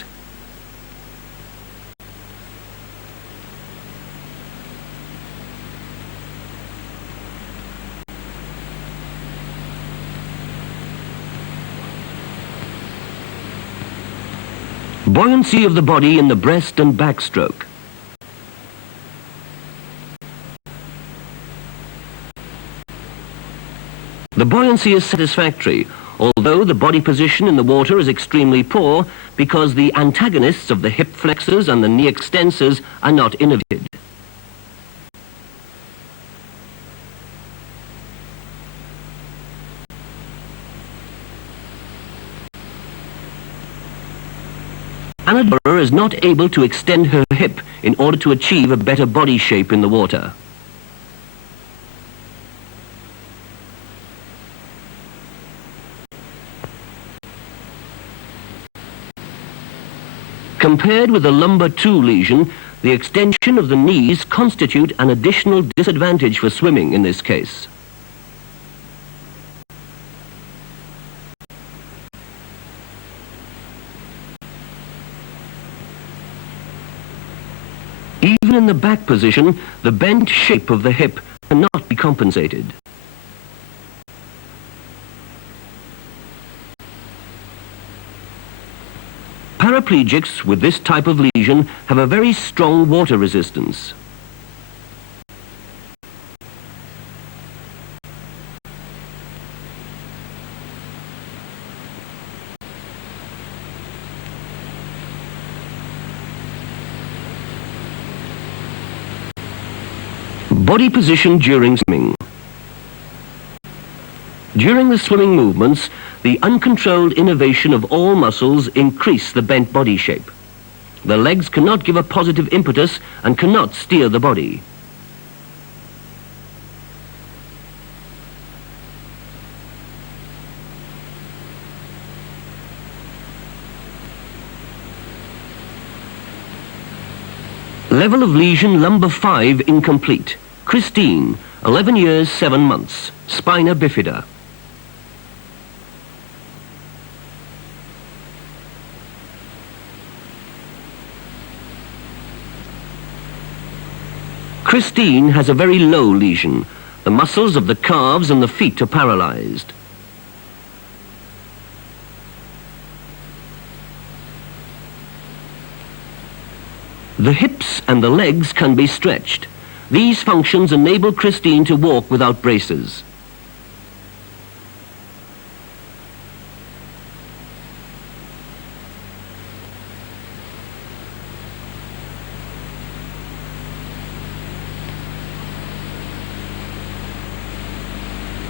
Buoyancy of the body in the breast and backstroke. The buoyancy is satisfactory, although the body position in the water is extremely poor because the antagonists of the hip flexors and the knee extensors are not innervated. Anadora is not able to extend her hip in order to achieve a better body shape in the water. Compared with a lumbar 2 lesion, the extension of the knees constitute an additional disadvantage for swimming in this case. Even in the back position, the bent shape of the hip cannot be compensated. Paraplegics with this type of lesion have a very strong water resistance. Body position during swimming. During the swimming movements, the uncontrolled innervation of all muscles increase the bent body shape. The legs cannot give a positive impetus and cannot steer the body. Level of lesion lumbar 5 incomplete. Christine, 11 years 7 months, spina bifida. Christine has a very low lesion. The muscles of the calves and the feet are paralyzed. The hips and the legs can be stretched. These functions enable Christine to walk without braces.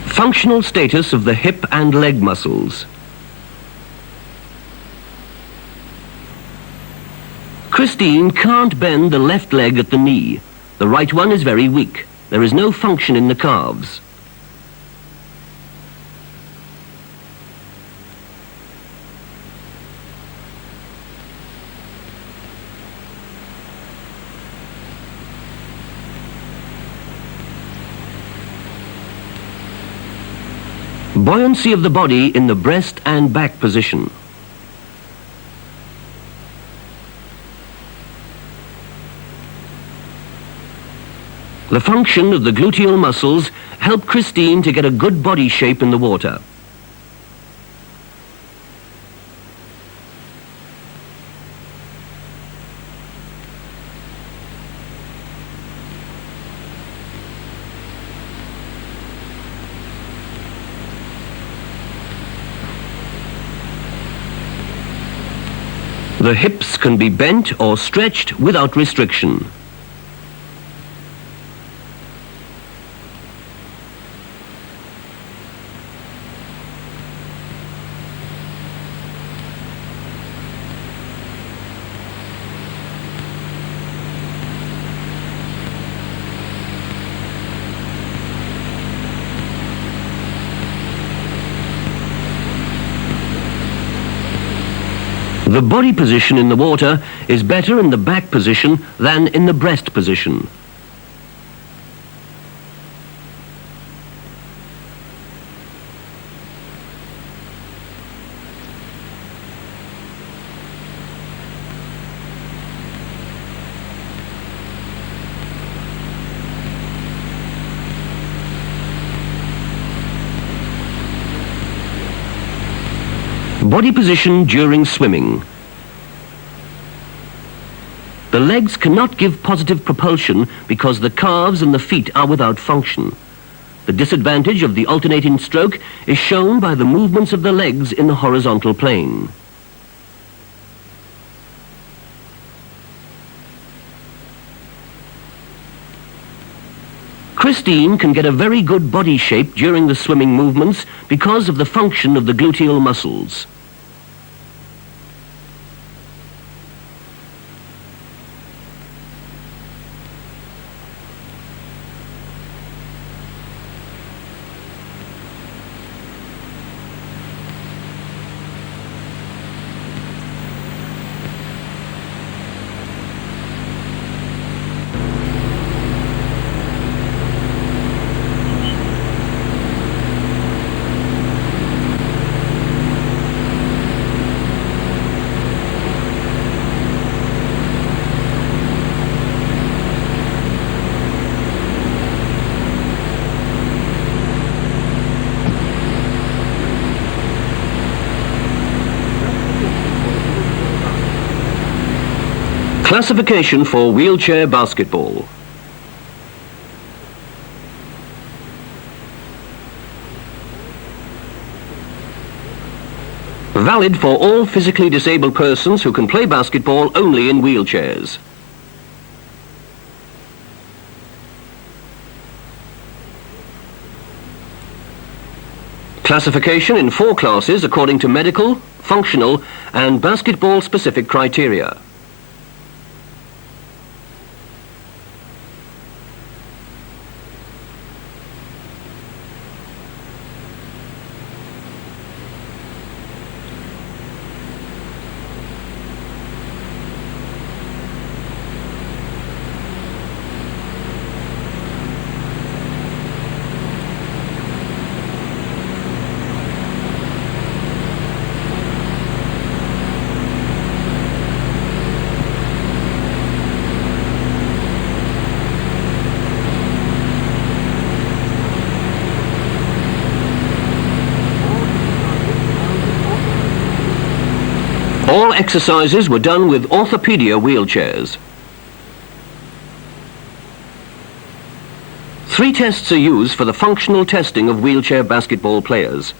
Functional status of the hip and leg muscles. Christine can't bend the left leg at the knee. The right one is very weak. There is no function in the calves. Buoyancy of the body in the breast and back position. The function of the gluteal muscles help Christine to get a good body shape in the water. The hips can be bent or stretched without restriction. The body position in the water is better in the back position than in the breast position. Body position during swimming. The legs cannot give positive propulsion because the calves and the feet are without function. The disadvantage of the alternating stroke is shown by the movements of the legs in the horizontal plane. Christine can get a very good body shape during the swimming movements because of the function of the gluteal muscles. Classification for wheelchair basketball. Valid for all physically disabled persons who can play basketball only in wheelchairs. Classification in 4 classes according to medical, functional and basketball-specific criteria. All exercises were done with orthopedia wheelchairs. 3 tests are used for the functional testing of wheelchair basketball players.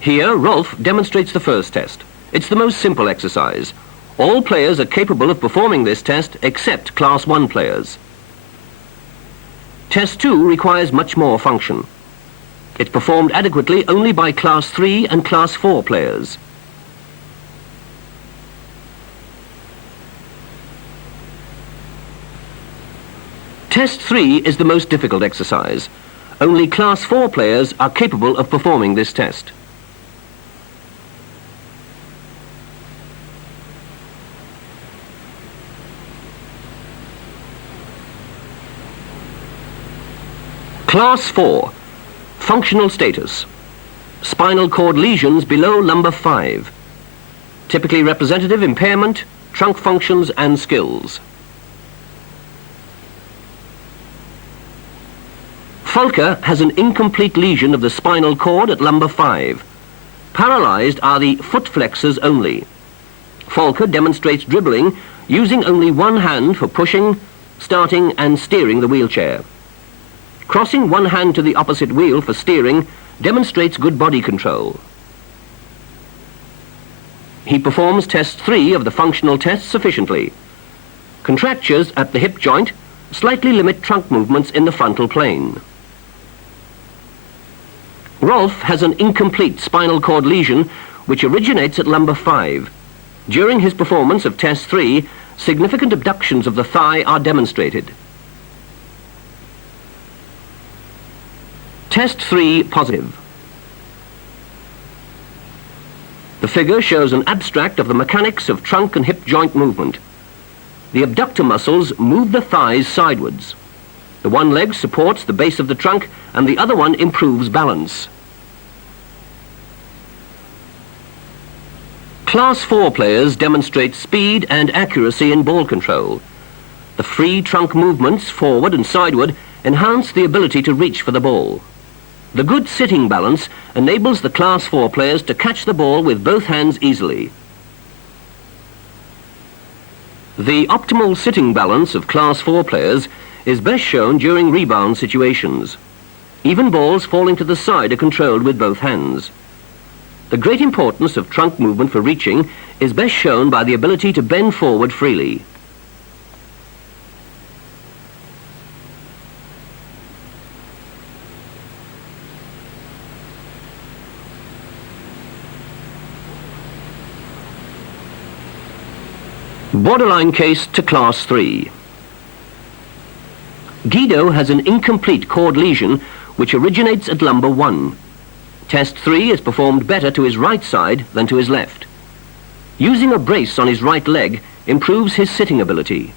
Here, Rolf demonstrates the first test. It's the most simple exercise. All players are capable of performing this test except Class 1 players. Test 2 requires much more function. It's performed adequately only by Class 3 and Class 4 players. Test 3 is the most difficult exercise. Only Class 4 players are capable of performing this test. Class 4, functional status. Spinal cord lesions below lumbar 5. Typically representative impairment, trunk functions and skills. Volker has an incomplete lesion of the spinal cord at lumbar 5. Paralyzed are the foot flexors only. Volker demonstrates dribbling using only one hand for pushing, starting and steering the wheelchair. Crossing one hand to the opposite wheel for steering demonstrates good body control. He performs test 3 of the functional test sufficiently. Contractures at the hip joint slightly limit trunk movements in the frontal plane. Rolf has an incomplete spinal cord lesion which originates at lumbar 5. During his performance of test 3, significant abductions of the thigh are demonstrated. Test 3 positive. The figure shows an abstract of the mechanics of trunk and hip joint movement. The abductor muscles move the thighs sidewards. The one leg supports the base of the trunk and the other one improves balance. Class 4 players demonstrate speed and accuracy in ball control. The free trunk movements forward and sideward enhance the ability to reach for the ball. The good sitting balance enables the Class 4 players to catch the ball with both hands easily. The optimal sitting balance of Class 4 players is best shown during rebound situations. Even balls falling to the side are controlled with both hands. The great importance of trunk movement for reaching is best shown by the ability to bend forward freely. Borderline case to Class 3. Guido has an incomplete cord lesion which originates at lumbar 1. Test 3 is performed better to his right side than to his left. Using a brace on his right leg improves his sitting ability.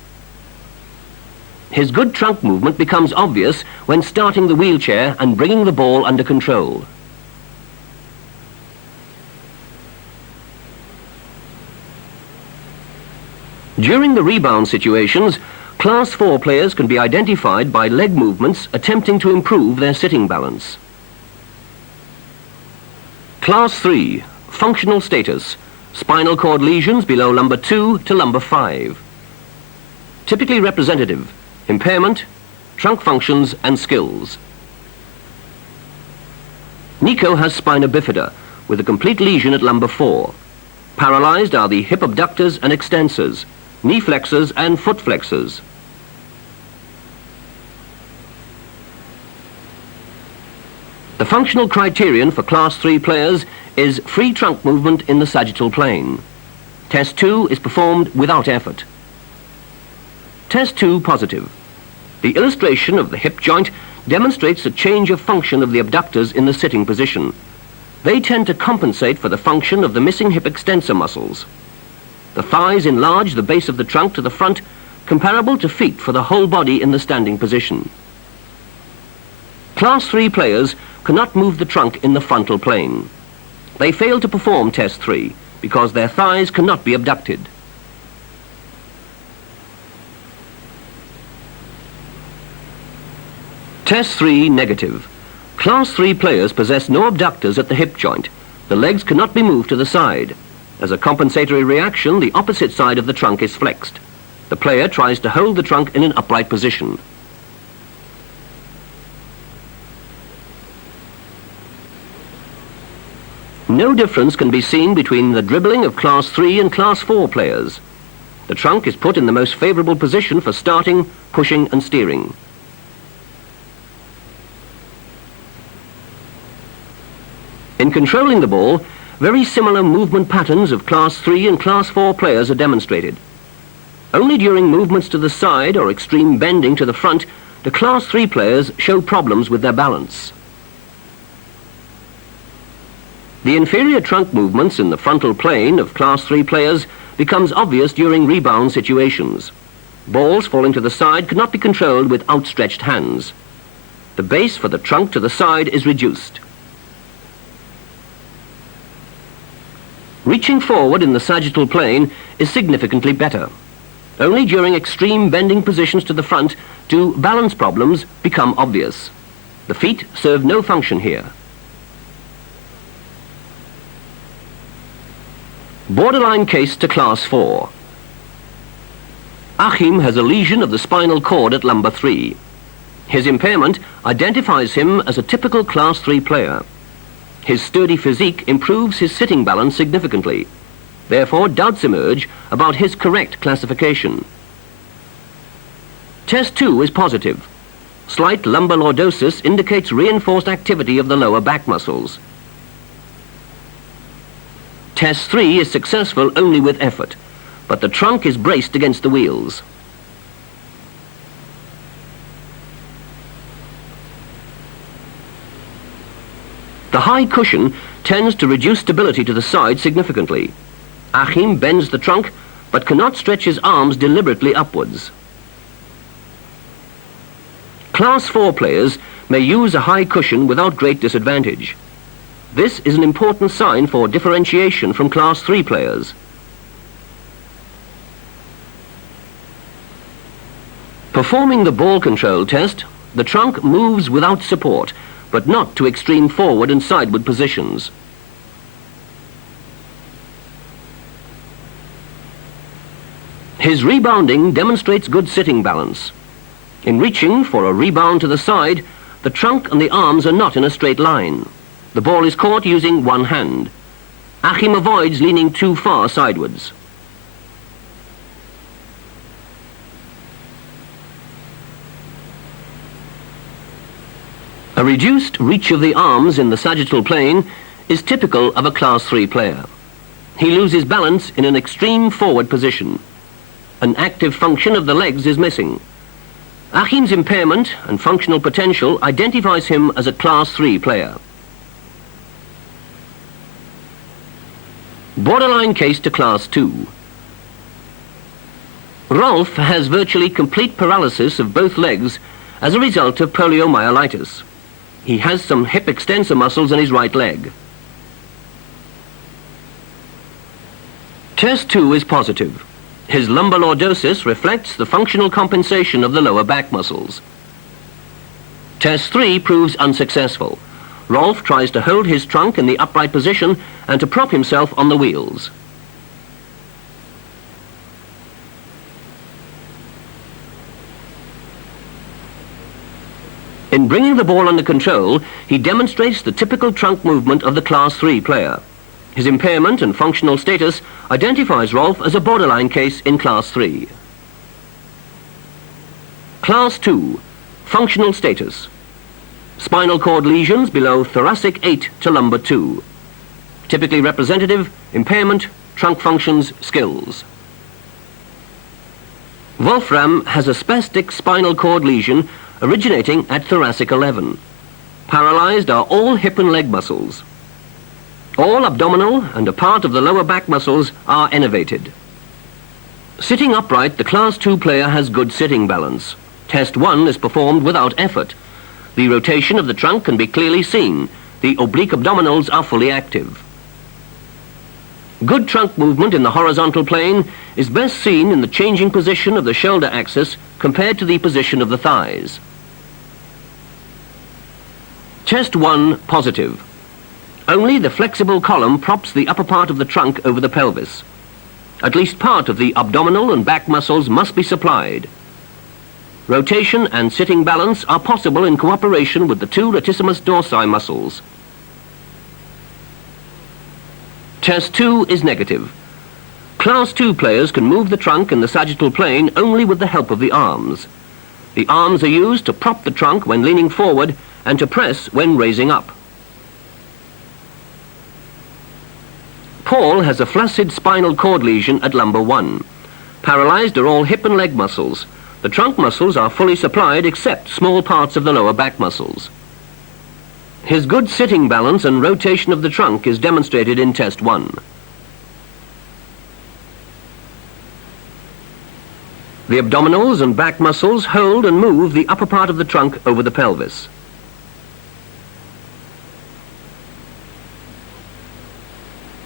His good trunk movement becomes obvious when starting the wheelchair and bringing the ball under control. During the rebound situations, Class 4 players can be identified by leg movements attempting to improve their sitting balance. Class 3, functional status, spinal cord lesions below lumbar 2 to lumbar 5. typically representative, impairment, trunk functions and skills. Nico has spina bifida with a complete lesion at lumbar 4. Paralyzed are the hip abductors and extensors, knee flexors and foot flexors. The functional criterion for Class 3 players is free trunk movement in the sagittal plane. Test 2 is performed without effort. Test 2 positive. The illustration of the hip joint demonstrates a change of function of the abductors in the sitting position. They tend to compensate for the function of the missing hip extensor muscles. The thighs enlarge the base of the trunk to the front, comparable to feet for the whole body in the standing position. Class 3 players cannot move the trunk in the frontal plane. They fail to perform Test 3 because their thighs cannot be abducted. Test 3 negative. Class 3 players possess no abductors at the hip joint. The legs cannot be moved to the side. As a compensatory reaction, the opposite side of the trunk is flexed. The player tries to hold the trunk in an upright position. No difference can be seen between the dribbling of Class 3 and Class 4 players. The trunk is put in the most favorable position for starting, pushing and steering. In controlling the ball, very similar movement patterns of Class 3 and Class 4 players are demonstrated. Only during movements to the side or extreme bending to the front do Class 3 players show problems with their balance. The inferior trunk movements in the frontal plane of Class 3 players becomes obvious during rebound situations. Balls falling to the side cannot be controlled with outstretched hands. The base for the trunk to the side is reduced. Reaching forward in the sagittal plane is significantly better. Only during extreme bending positions to the front do balance problems become obvious. The feet serve no function here. Borderline case to Class 4. Achim has a lesion of the spinal cord at lumbar 3. His impairment identifies him as a typical Class 3 player. His sturdy physique improves his sitting balance significantly. Therefore, doubts emerge about his correct classification. Test 2 is positive. Slight lumbar lordosis indicates reinforced activity of the lower back muscles. Test 3 is successful only with effort, but the trunk is braced against the wheels. The high cushion tends to reduce stability to the side significantly. Achim bends the trunk, but cannot stretch his arms deliberately upwards. Class 4 players may use a high cushion without great disadvantage. This is an important sign for differentiation from Class 3 players. Performing the ball control test, the trunk moves without support, but not to extreme forward and sideward positions. His rebounding demonstrates good sitting balance. In reaching for a rebound to the side, the trunk and the arms are not in a straight line. The ball is caught using one hand. Achim avoids leaning too far sidewards. A reduced reach of the arms in the sagittal plane is typical of a Class 3 player. He loses balance in an extreme forward position. An active function of the legs is missing. Achim's impairment and functional potential identifies him as a Class 3 player. Borderline case to Class 2. Rolf has virtually complete paralysis of both legs as a result of poliomyelitis. He has some hip extensor muscles in his right leg. Test 2 is positive. His lumbar lordosis reflects the functional compensation of the lower back muscles. Test 3 proves unsuccessful. Rolf tries to hold his trunk in the upright position and to prop himself on the wheels. In bringing the ball under control, he demonstrates the typical trunk movement of the Class 3 player. His impairment and functional status identifies Rolf as a borderline case in Class 3. Class 2, functional status. Spinal cord lesions below thoracic 8 to lumbar 2. Typically representative, impairment, trunk functions, skills. Wolfram has a spastic spinal cord lesion originating at thoracic 11. Paralyzed are all hip and leg muscles. All abdominal and a part of the lower back muscles are innervated. Sitting upright, the Class 2 player has good sitting balance. Test 1 is performed without effort. The rotation of the trunk can be clearly seen. The oblique abdominals are fully active. Good trunk movement in the horizontal plane is best seen in the changing position of the shoulder axis compared to the position of the thighs. Test 1 positive. Only the flexible column props the upper part of the trunk over the pelvis. At least part of the abdominal and back muscles must be supplied. Rotation and sitting balance are possible in cooperation with the two latissimus dorsi muscles. Test 2 is negative. Class 2 players can move the trunk in the sagittal plane only with the help of the arms. The arms are used to prop the trunk when leaning forward and to press when raising up. Paul has a flaccid spinal cord lesion at lumbar 1. Paralyzed are all hip and leg muscles. The trunk muscles are fully supplied except small parts of the lower back muscles. His good sitting balance and rotation of the trunk is demonstrated in Test 1. The abdominals and back muscles hold and move the upper part of the trunk over the pelvis.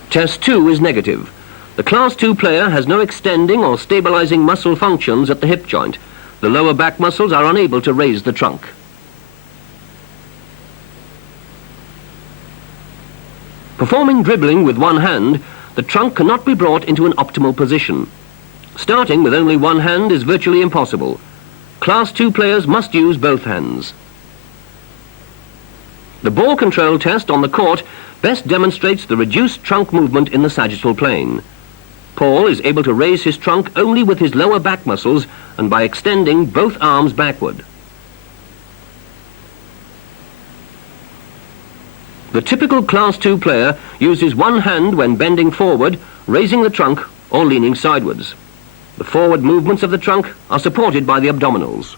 Test 2 is negative. The Class 2 player has no extending or stabilizing muscle functions at the hip joint. The lower back muscles are unable to raise the trunk. Performing dribbling with one hand, the trunk cannot be brought into an optimal position. Starting with only one hand is virtually impossible. Class 2 players must use both hands. The ball control test on the court best demonstrates the reduced trunk movement in the sagittal plane. Paul is able to raise his trunk only with his lower back muscles and by extending both arms backward. The typical Class 2 player uses one hand when bending forward, raising the trunk, or leaning sidewards. The forward movements of the trunk are supported by the abdominals.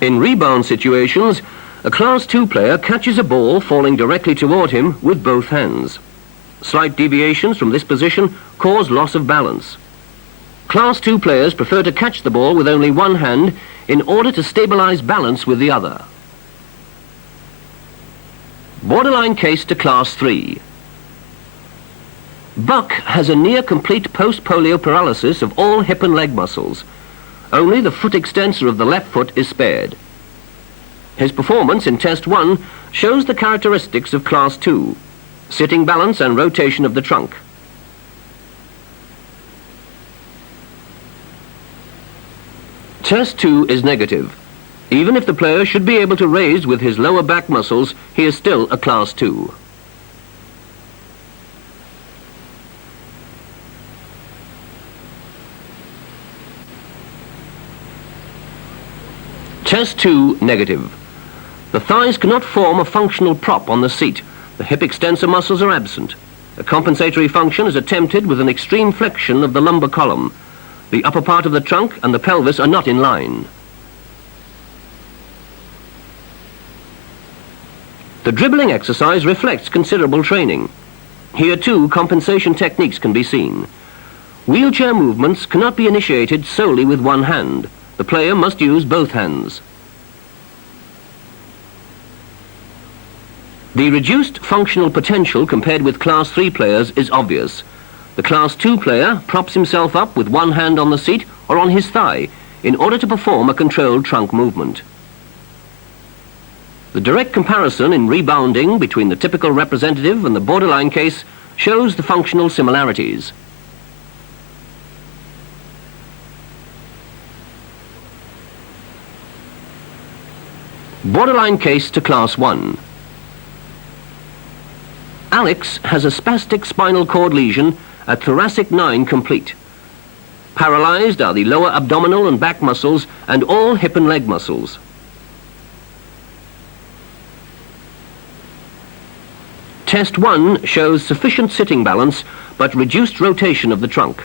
In rebound situations, a Class 2 player catches a ball falling directly toward him with both hands. Slight deviations from this position cause loss of balance. Class 2 players prefer to catch the ball with only one hand in order to stabilize balance with the other. Borderline case to Class 3. Buck has a near-complete post-polio paralysis of all hip and leg muscles. Only the foot extensor of the left foot is spared. His performance in Test 1 shows the characteristics of Class 2, sitting balance and rotation of the trunk. Test 2 is negative. Even if the player should be able to raise with his lower back muscles, he is still a Class 2. Test 2 negative. The thighs cannot form a functional prop on the seat. The hip extensor muscles are absent. A compensatory function is attempted with an extreme flexion of the lumbar column. The upper part of the trunk and the pelvis are not in line. The dribbling exercise reflects considerable training. Here too, compensation techniques can be seen. Wheelchair movements cannot be initiated solely with one hand. The player must use both hands. The reduced functional potential compared with Class 3 players is obvious. The Class 2 player props himself up with one hand on the seat or on his thigh in order to perform a controlled trunk movement. The direct comparison in rebounding between the typical representative and the borderline case shows the functional similarities. Borderline case to Class 1. Alex has a spastic spinal cord lesion at thoracic 9 complete. Paralyzed are the lower abdominal and back muscles and all hip and leg muscles. Test 1 shows sufficient sitting balance but reduced rotation of the trunk.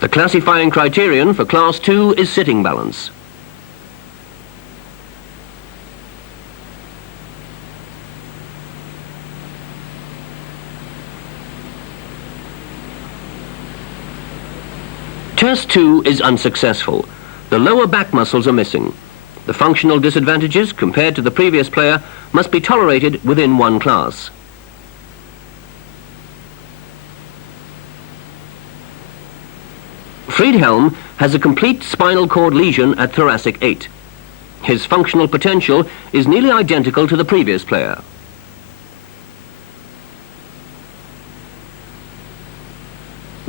The classifying criterion for Class 2 is sitting balance. Test 2 is unsuccessful. The lower back muscles are missing. The functional disadvantages compared to the previous player must be tolerated within one class. Friedhelm has a complete spinal cord lesion at thoracic 8. His functional potential is nearly identical to the previous player.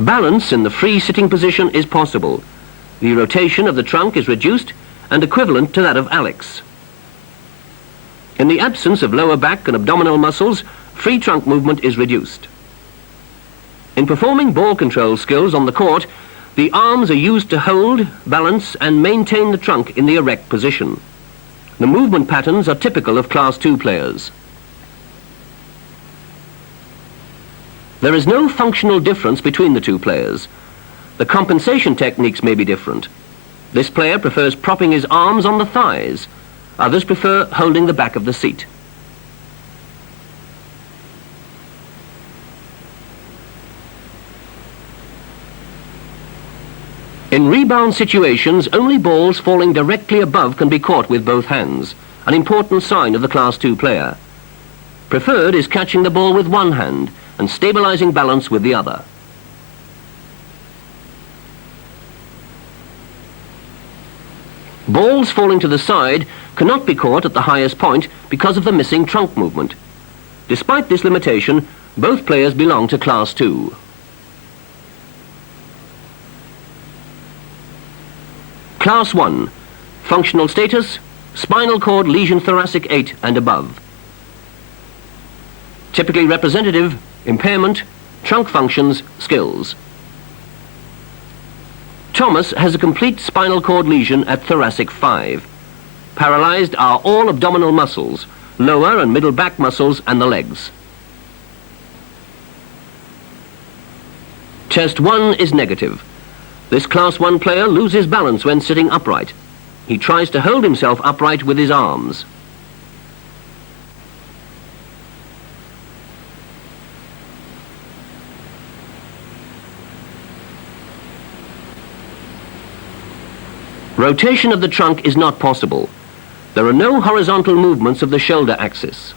Balance in the free sitting position is possible. The rotation of the trunk is reduced and equivalent to that of Alex. In the absence of lower back and abdominal muscles, free trunk movement is reduced. In performing ball control skills on the court, the arms are used to hold, balance and maintain the trunk in the erect position. The movement patterns are typical of Class 2 players. There is no functional difference between the two players. The compensation techniques may be different. This player prefers propping his arms on the thighs. Others prefer holding the back of the seat. In rebound situations, only balls falling directly above can be caught with both hands, an important sign of the Class 2 player. Preferred is catching the ball with one hand and stabilizing balance with the other. Balls falling to the side cannot be caught at the highest point because of the missing trunk movement. Despite this limitation, both players belong to Class 2. Class 1. Functional status, spinal cord lesion thoracic 8 and above. Typically representative, impairment, trunk functions, skills. Thomas has a complete spinal cord lesion at thoracic 5. Paralyzed are all abdominal muscles, lower and middle back muscles and the legs. Test 1 is negative. This Class 1 player loses balance when sitting upright. He tries to hold himself upright with his arms. Rotation of the trunk is not possible. There are no horizontal movements of the shoulder axis.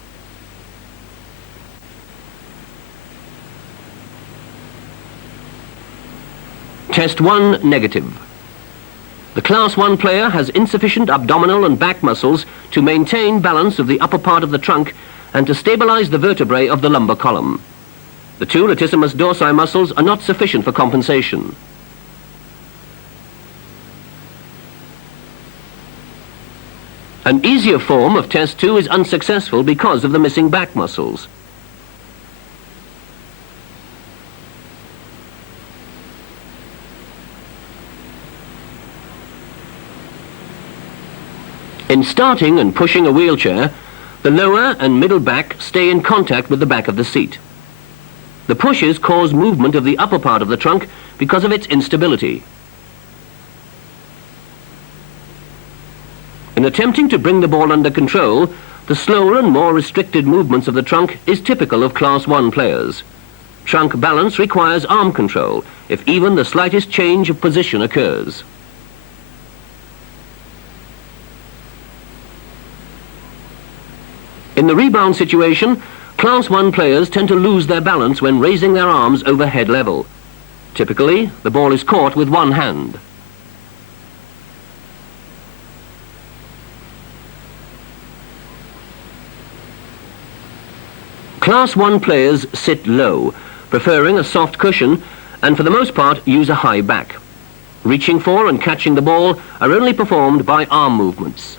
Test 1 negative. The Class 1 player has insufficient abdominal and back muscles to maintain balance of the upper part of the trunk and to stabilize the vertebrae of the lumbar column. The two latissimus dorsi muscles are not sufficient for compensation. An easier form of Test 2 is unsuccessful because of the missing back muscles. In starting and pushing a wheelchair, the lower and middle back stay in contact with the back of the seat. The pushes cause movement of the upper part of the trunk because of its instability. In attempting to bring the ball under control, the slower and more restricted movements of the trunk is typical of Class 1 players. Trunk balance requires arm control if even the slightest change of position occurs. In the rebound situation, Class 1 players tend to lose their balance when raising their arms over head level. Typically, the ball is caught with one hand. Class 1 players sit low, preferring a soft cushion and for the most part use a high back. Reaching for and catching the ball are only performed by arm movements.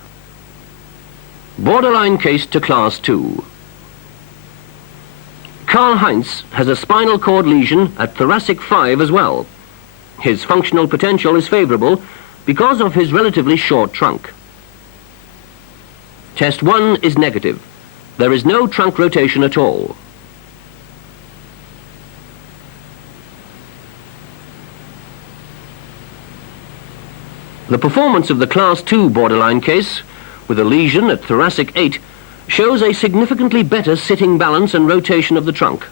Borderline case to Class 2. Karl-Heinz has a spinal cord lesion at thoracic 5 as well. His functional potential is favourable because of his relatively short trunk. Test 1 is negative. There is no trunk rotation at all. The performance of the Class 2 borderline case, with a lesion at thoracic 8, shows a significantly better sitting balance and rotation of the trunk.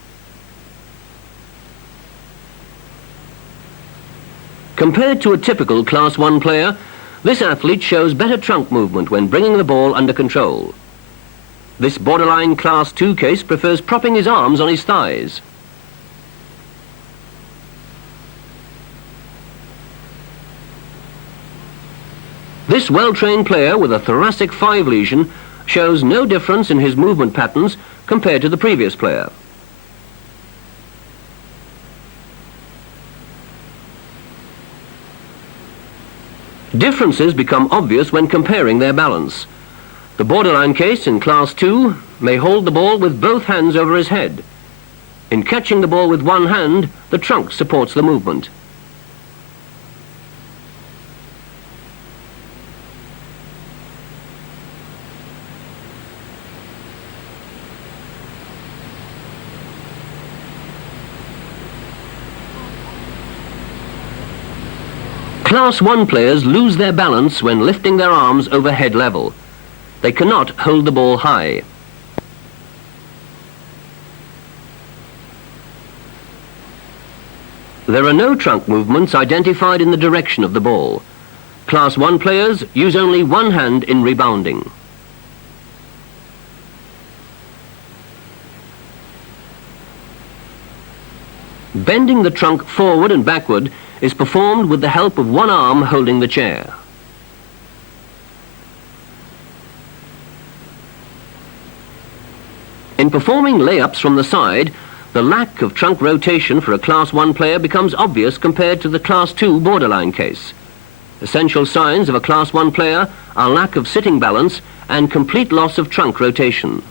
Compared to a typical Class 1 player, this athlete shows better trunk movement when bringing the ball under control. This borderline Class 2 case prefers propping his arms on his thighs. This well-trained player with a thoracic 5 lesion shows no difference in his movement patterns compared to the previous player. Differences become obvious when comparing their balance. The borderline case in Class 2 may hold the ball with both hands over his head. In catching the ball with one hand, the trunk supports the movement. Class 1 players lose their balance when lifting their arms over head level. They cannot hold the ball high. There are no trunk movements identified in the direction of the ball. Class 1 players use only one hand in rebounding. Bending the trunk forward and backward is performed with the help of one arm holding the chair. In performing layups from the side, the lack of trunk rotation for a Class 1 player becomes obvious compared to the Class 2 borderline case. Essential signs of a Class 1 player are lack of sitting balance and complete loss of trunk rotation.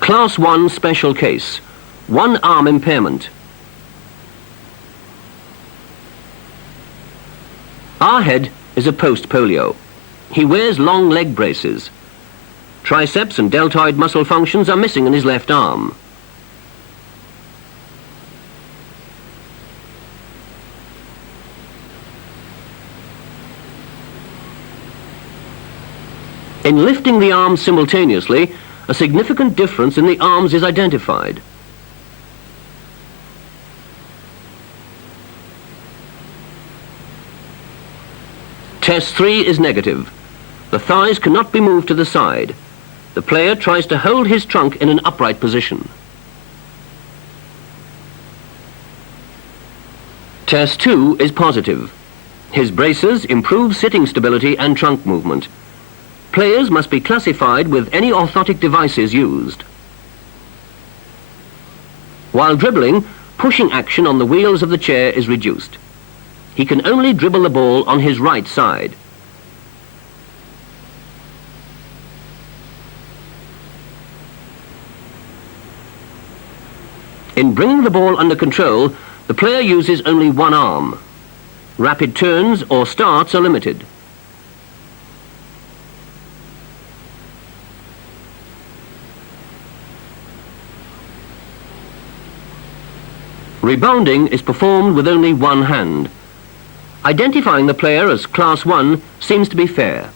Class 1 special case. One arm impairment. Our head is a post-polio. He wears long leg braces. Triceps and deltoid muscle functions are missing in his left arm. In lifting the arms simultaneously, a significant difference in the arms is identified. Test 3 is negative. The thighs cannot be moved to the side. The player tries to hold his trunk in an upright position. Test 2 is positive. His braces improve sitting stability and trunk movement. Players must be classified with any orthotic devices used. While dribbling, pushing action on the wheels of the chair is reduced. He can only dribble the ball on his right side. In bringing the ball under control, the player uses only one arm. Rapid turns or starts are limited. Rebounding is performed with only one hand. Identifying the player as Class 1 seems to be fair.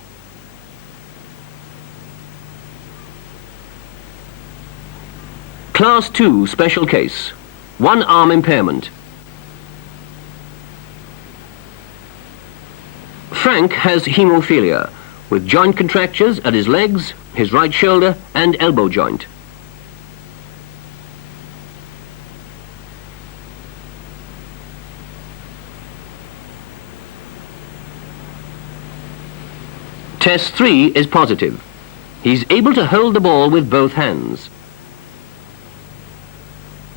Class 2 special case. One arm impairment. Frank has hemophilia, with joint contractures at his legs, his right shoulder and elbow joint. Test 3 is positive. He's able to hold the ball with both hands.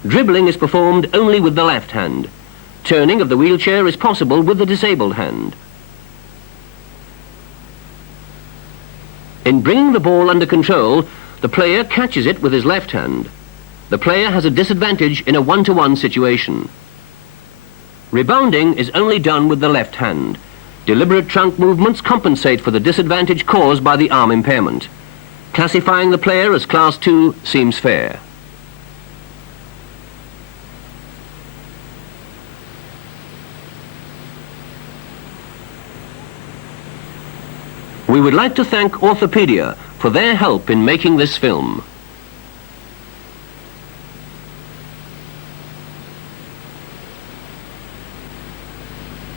Dribbling is performed only with the left hand. Turning of the wheelchair is possible with the disabled hand. In bringing the ball under control, the player catches it with his left hand. The player has a disadvantage in a one-to-one situation. Rebounding is only done with the left hand. Deliberate trunk movements compensate for the disadvantage caused by the arm impairment. Classifying the player as Class 2 seems fair. We would like to thank Orthopedia for their help in making this film.